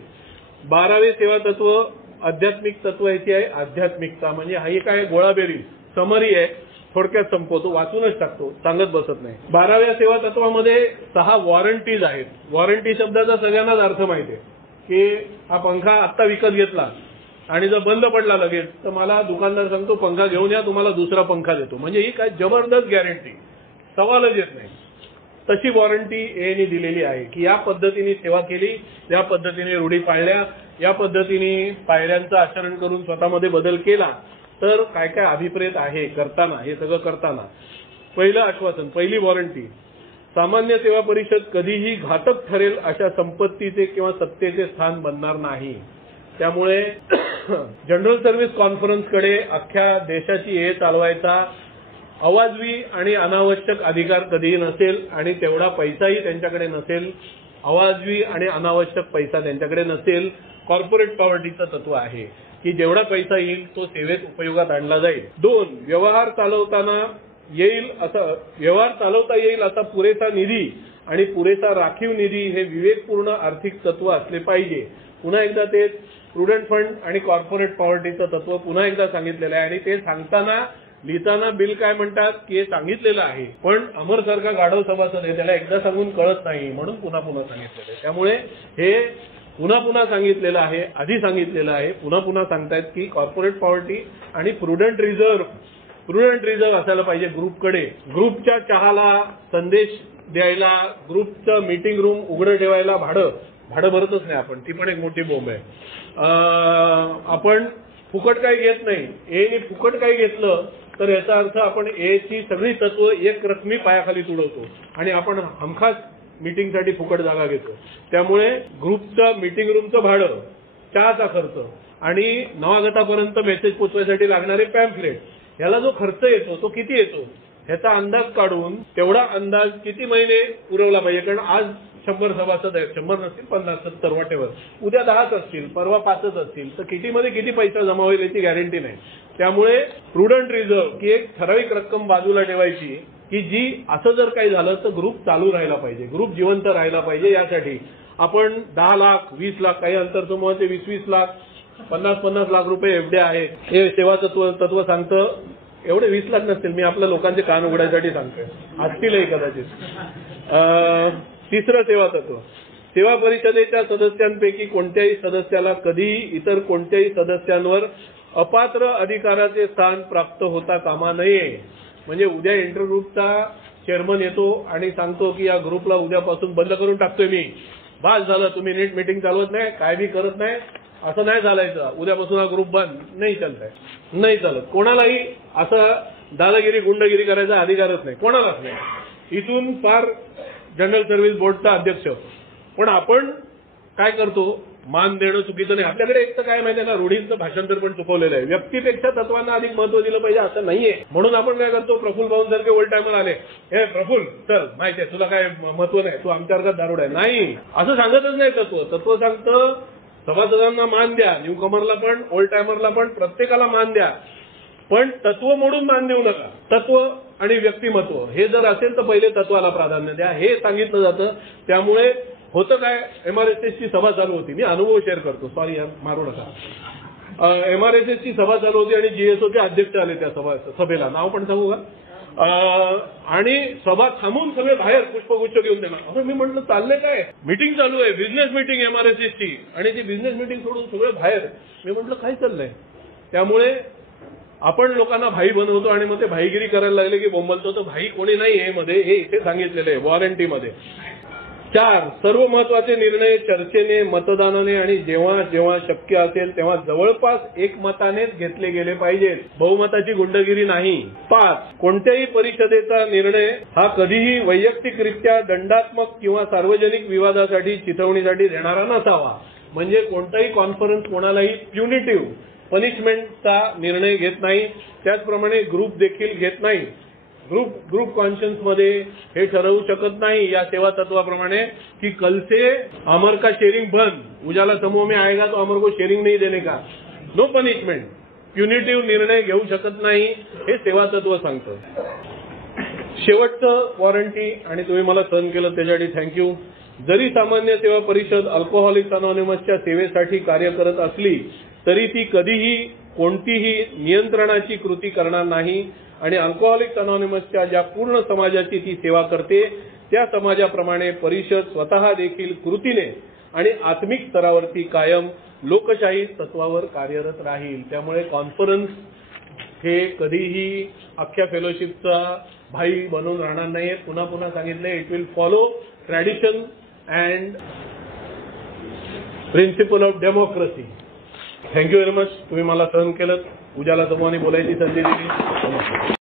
12वे सेवा तत्व आध्यात्मिक तत्व याची आहे आध्यात्मिकता. म्हणजे हा एक आहे गोळाबेरीज समरी आहे, थोडक्यात संपवतो, वाचूनच टाकतो, सांगत बसत नाही. 12व्या सेवा तत्वामध्ये 6 वॉरंटीज आहेत. वॉरंटी शब्दाचा सगळ्यांनाच अर्थ माहिती आहे की हा पंखा आत्ता विकत घेतला आणि जर बंद पडला लगेच तर मला दुकानदार सांगतो पंखा घेऊन या, तुम्हाला दुसरा पंखा देतो. म्हणजे ही काय जबरदस्त गॅरंटी, सवालच येत नाही. तशी वॉरंटी एने दिलेली आहे की या पद्धतीने सेवा केली, या पद्धतीने रूढी पाळल्या, या पद्धतीने पायऱ्यांचं आचरण करून स्वतःमध्ये बदल केला तर काय काय अभिप्रेत आहे करताना, हे सगळं करताना. पहिलं आश्वासन, पहिली वॉरंटी, सामान्य सेवा परिषद कधीही घातक ठरेल अशा संपत्तीचे किंवा सत्तेचे स्थान बनणार नाही. त्यामुळे जनरल सर्व्हिस कॉन्फरन्सकडे अख्ख्या देशाची हे चालवायचा अवाजवी आणि अनावश्यक अधिकार कधीही नसेल आणि तेवढा पैसाही त्यांच्याकडे नसेल. अवाजवी आणि अनावश्यक पैसा त्यांच्याकडे नसेल. कॉर्पोरेट पॉवर्टीचं तत्व आहे की जेवढा पैसा येईल तो सेवेत उपयोगात आणला जाईल. 2, व्यवहार चालवता येईल असा पुरेसा निधी आणि पुरेसा राखीव निधी हे विवेकपूर्ण आर्थिक तत्व असले पाहिजे. पुन्हा एकदा ते प्रुडंट फंड आणि कॉर्पोरेट पॉवर्टीचं तत्व पुन्हा एकदा सांगितलेलं आहे आणि ते सांगताना लिहिताना बिल काय म्हणतात की हे सांगितलेलं आहे, पण अमर सारखा गाढव सभासद आहे त्याला एकदा सांगून कळत नाही म्हणून पुन्हा पुन्हा सांगितलेलं आहे. त्यामुळे हे पुन्हा पुन्हा सांगितलेलं आहे, आधी सांगितलेलं आहे, पुन्हा पुन्हा सांगतायत की कॉर्पोरेट पॉवर्टी आणि प्रुडंट रिझर्व्ह असायला पाहिजे ग्रुपकडे. ग्रुपच्या चहाला संदेश द्यायला, ग्रुपचं मीटिंग रूम उघडं ठेवायला भाडं भरतच नाही आपण, ती पण एक मोठी बोंब आहे. आपण फुकट काही घेत नाही. एने फुकट काही घेतलं तर याचा अर्थ आपण एची सगळी तत्व एक रकमी पायाखाली तुडवतो आणि आपण हमखास मीटिंगसाठी फुकट जागा घेतो. त्यामुळे ग्रुपचं मीटिंग रूमचं भाडं, चहाचा खर्च आणि नवागतापर्यंत मेसेज पोचवायसाठी लागणारे पॅम्फलेट, याला जो खर्च येतो तो किती येतो ह्याचा अंदाज काढून तेवढा अंदाज किती महिने पुरवला पाहिजे. कारण आज 100 सभासद आहेत, 100 नसतील 50 70 वाटेवर, उद्या 10च असतील, परवा 5च असतील, तर कितीमध्ये किती पैसा जमा होईल याची गॅरंटी नाही. त्यामुळे प्रुडंट रिझर्व्ह की एक ठराविक रक्कम बाजूला ठेवायची की जी असं जर काही झालं तर ग्रुप चालू राहायला पाहिजे, ग्रुप जिवंत राहायला पाहिजे. यासाठी आपण 10 लाख 20 लाख काही अंतर समूह ते 20-20 लाख 50-50 लाख रुपये एवढे आहेत. हे सेवा तत्व सांगतं. एवढे 20 लाख नसतील, मी आपल्या लोकांचे कान उघडायसाठी सांगतोय, असतीलही कदाचित. 3रं सेवा तत्व, सेवा परिषदेच्या सदस्यांपैकी कोणत्याही सदस्याला कधीही इतर कोणत्याही सदस्यांवर अपात्र अधिकाराचे स्थान प्राप्त होता कामा नये. म्हणजे उद्या इंटरग्रुपचा चेअरमन येतो आणि सांगतो की या ग्रुपला उद्यापासून बंद करून टाकतोय मी, बस झालं, तुम्ही नीट मीटिंग चालवत नाही, काय बी करत नाही, असं नाही चालायचं, उद्यापासून हा ग्रुप बंद, नाही चालतंय, नाही चालत. कोणालाही असं दादागिरी गुंडगिरी करायचा अधिकारच नाही, कोणालाच नाही. इथून फार जनरल सर्व्हिस बोर्डचा अध्यक्ष. पण आपण काय करतो, मान देणं चुकीचं नाही. आपल्याकडे एक तर काय माहिती आहे ना, रूढींचं भाषांतर पण चुकवलेलं आहे. व्यक्तीपेक्षा तत्वांना अधिक महत्व दिलं पाहिजे असं नाहीये. म्हणून आपण काय करतो, प्रफुल्ल भाऊंसारखे ओल्ड टायमर आले, हे प्रफुल्ल चल माहिती आहे तुला काय महत्व नाही, तू आमच्या वर्गात दारूड आहे, नाही असं सांगतच नाही. तत्व सांगतं सभासदांना मान द्या, न्यू कमरला पण ओल्ड टायमरला पण प्रत्येकाला मान द्या, पण तत्व मोडून मान देऊ नका. तत्व आणि व्यक्तिमत्व हे जर असेल तर पहिले तत्वाला प्राधान्य द्या, हे सांगितलं जातं. त्यामुळे होतं काय, MRSSची सभा चालू होती, मी अनुभव शेअर करतो, सॉरी मारू नका. MRSSची सभा चालू होती आणि GSOचे अध्यक्ष आले त्या सभेला, नाव पण सांगू का, आणि सभा थांबून सगळे बाहेर पुष्पगुच्छ घेऊन देणार. असं मी म्हटलं चाललंय काय, मीटिंग चालू आहे, बिझनेस मीटिंग MRSSची, आणि ती बिझनेस मीटिंग सोडून सगळे बाहेर. मी म्हटलं काय चाललंय. त्यामुळे आपण लोकांना भाई बनवतो आणि मग ते भाईगिरी करायला लागले की बोंबलतो. तर भाई कोणी नाही हे मध्ये, हे इथे सांगितलेलं आहे वॉरंटीमध्ये. 4, सर्व महत्वाचे निर्णय चर्चेने, मतदानाने आणि जेव्हा जेव्हा शक्य असेल तेव्हा जवळपास एकमतानेच घेतले गेले पाहिजेत, बहुमताची गुंडगिरी नाही. 5, कोणत्याही परिषदेचा निर्णय हा कधीही वैयक्तिकरित्या दंडात्मक किंवा सार्वजनिक विवादासाठी चिथवणीसाठी देणारा नसावा. म्हणजे कोणताही कॉन्फरन्स कोणालाही प्युनिटिव्ह पनिशमेंटचा निर्णय घेत नाही. त्याचप्रमाणे ग्रुप देखील घेत नाही. ग्रुप कॉन्शन्स मध्ये हे ठरवू शकत नाही या सेवा तत्वाप्रमाणे की कल से अमर का शेयरिंग बंद, उजाला समूह में आएगा तो अमर को शेयरिंग नहीं देने का, नो पनिशमेंट. प्युनिटिव्ह निर्णय घेऊ शकत नाही हे सेवा तत्व सांगतं. शेवटचं वॉरंटी, आणि तुम्ही मला सहन केलं त्याच्यासाठी थँक्यू. जरी सामान्य सेवा परिषद अल्कोहोलिक्स अनॉनिमसच्या सेवेसाठी कार्य करत असली तरी ती कधीही कोणतीही नियंत्रणाची कृती करणार नाही आणि अल्कोहोलिक्स अनॉनिमसच्या ज्या पूर्ण समाजाची ती सेवा करते त्या समाजाप्रमाणे परिषद स्वतः देखील कृतीने आणि आत्मिक स्तरावरती कायम लोकशाही तत्वावर कार्यरत राहील. त्यामुळे कॉन्फरन्स हे कधीही अख्ख्या फेलोशिपचा भाई बनून राहणार नाहीये. पुन्हा पुन्हा सांगितले, it will follow tradition and principle of democracy. Thank you very much. तुम्ही मला सहन केलं, उजाला समूहाने बोलायची संधी दिली.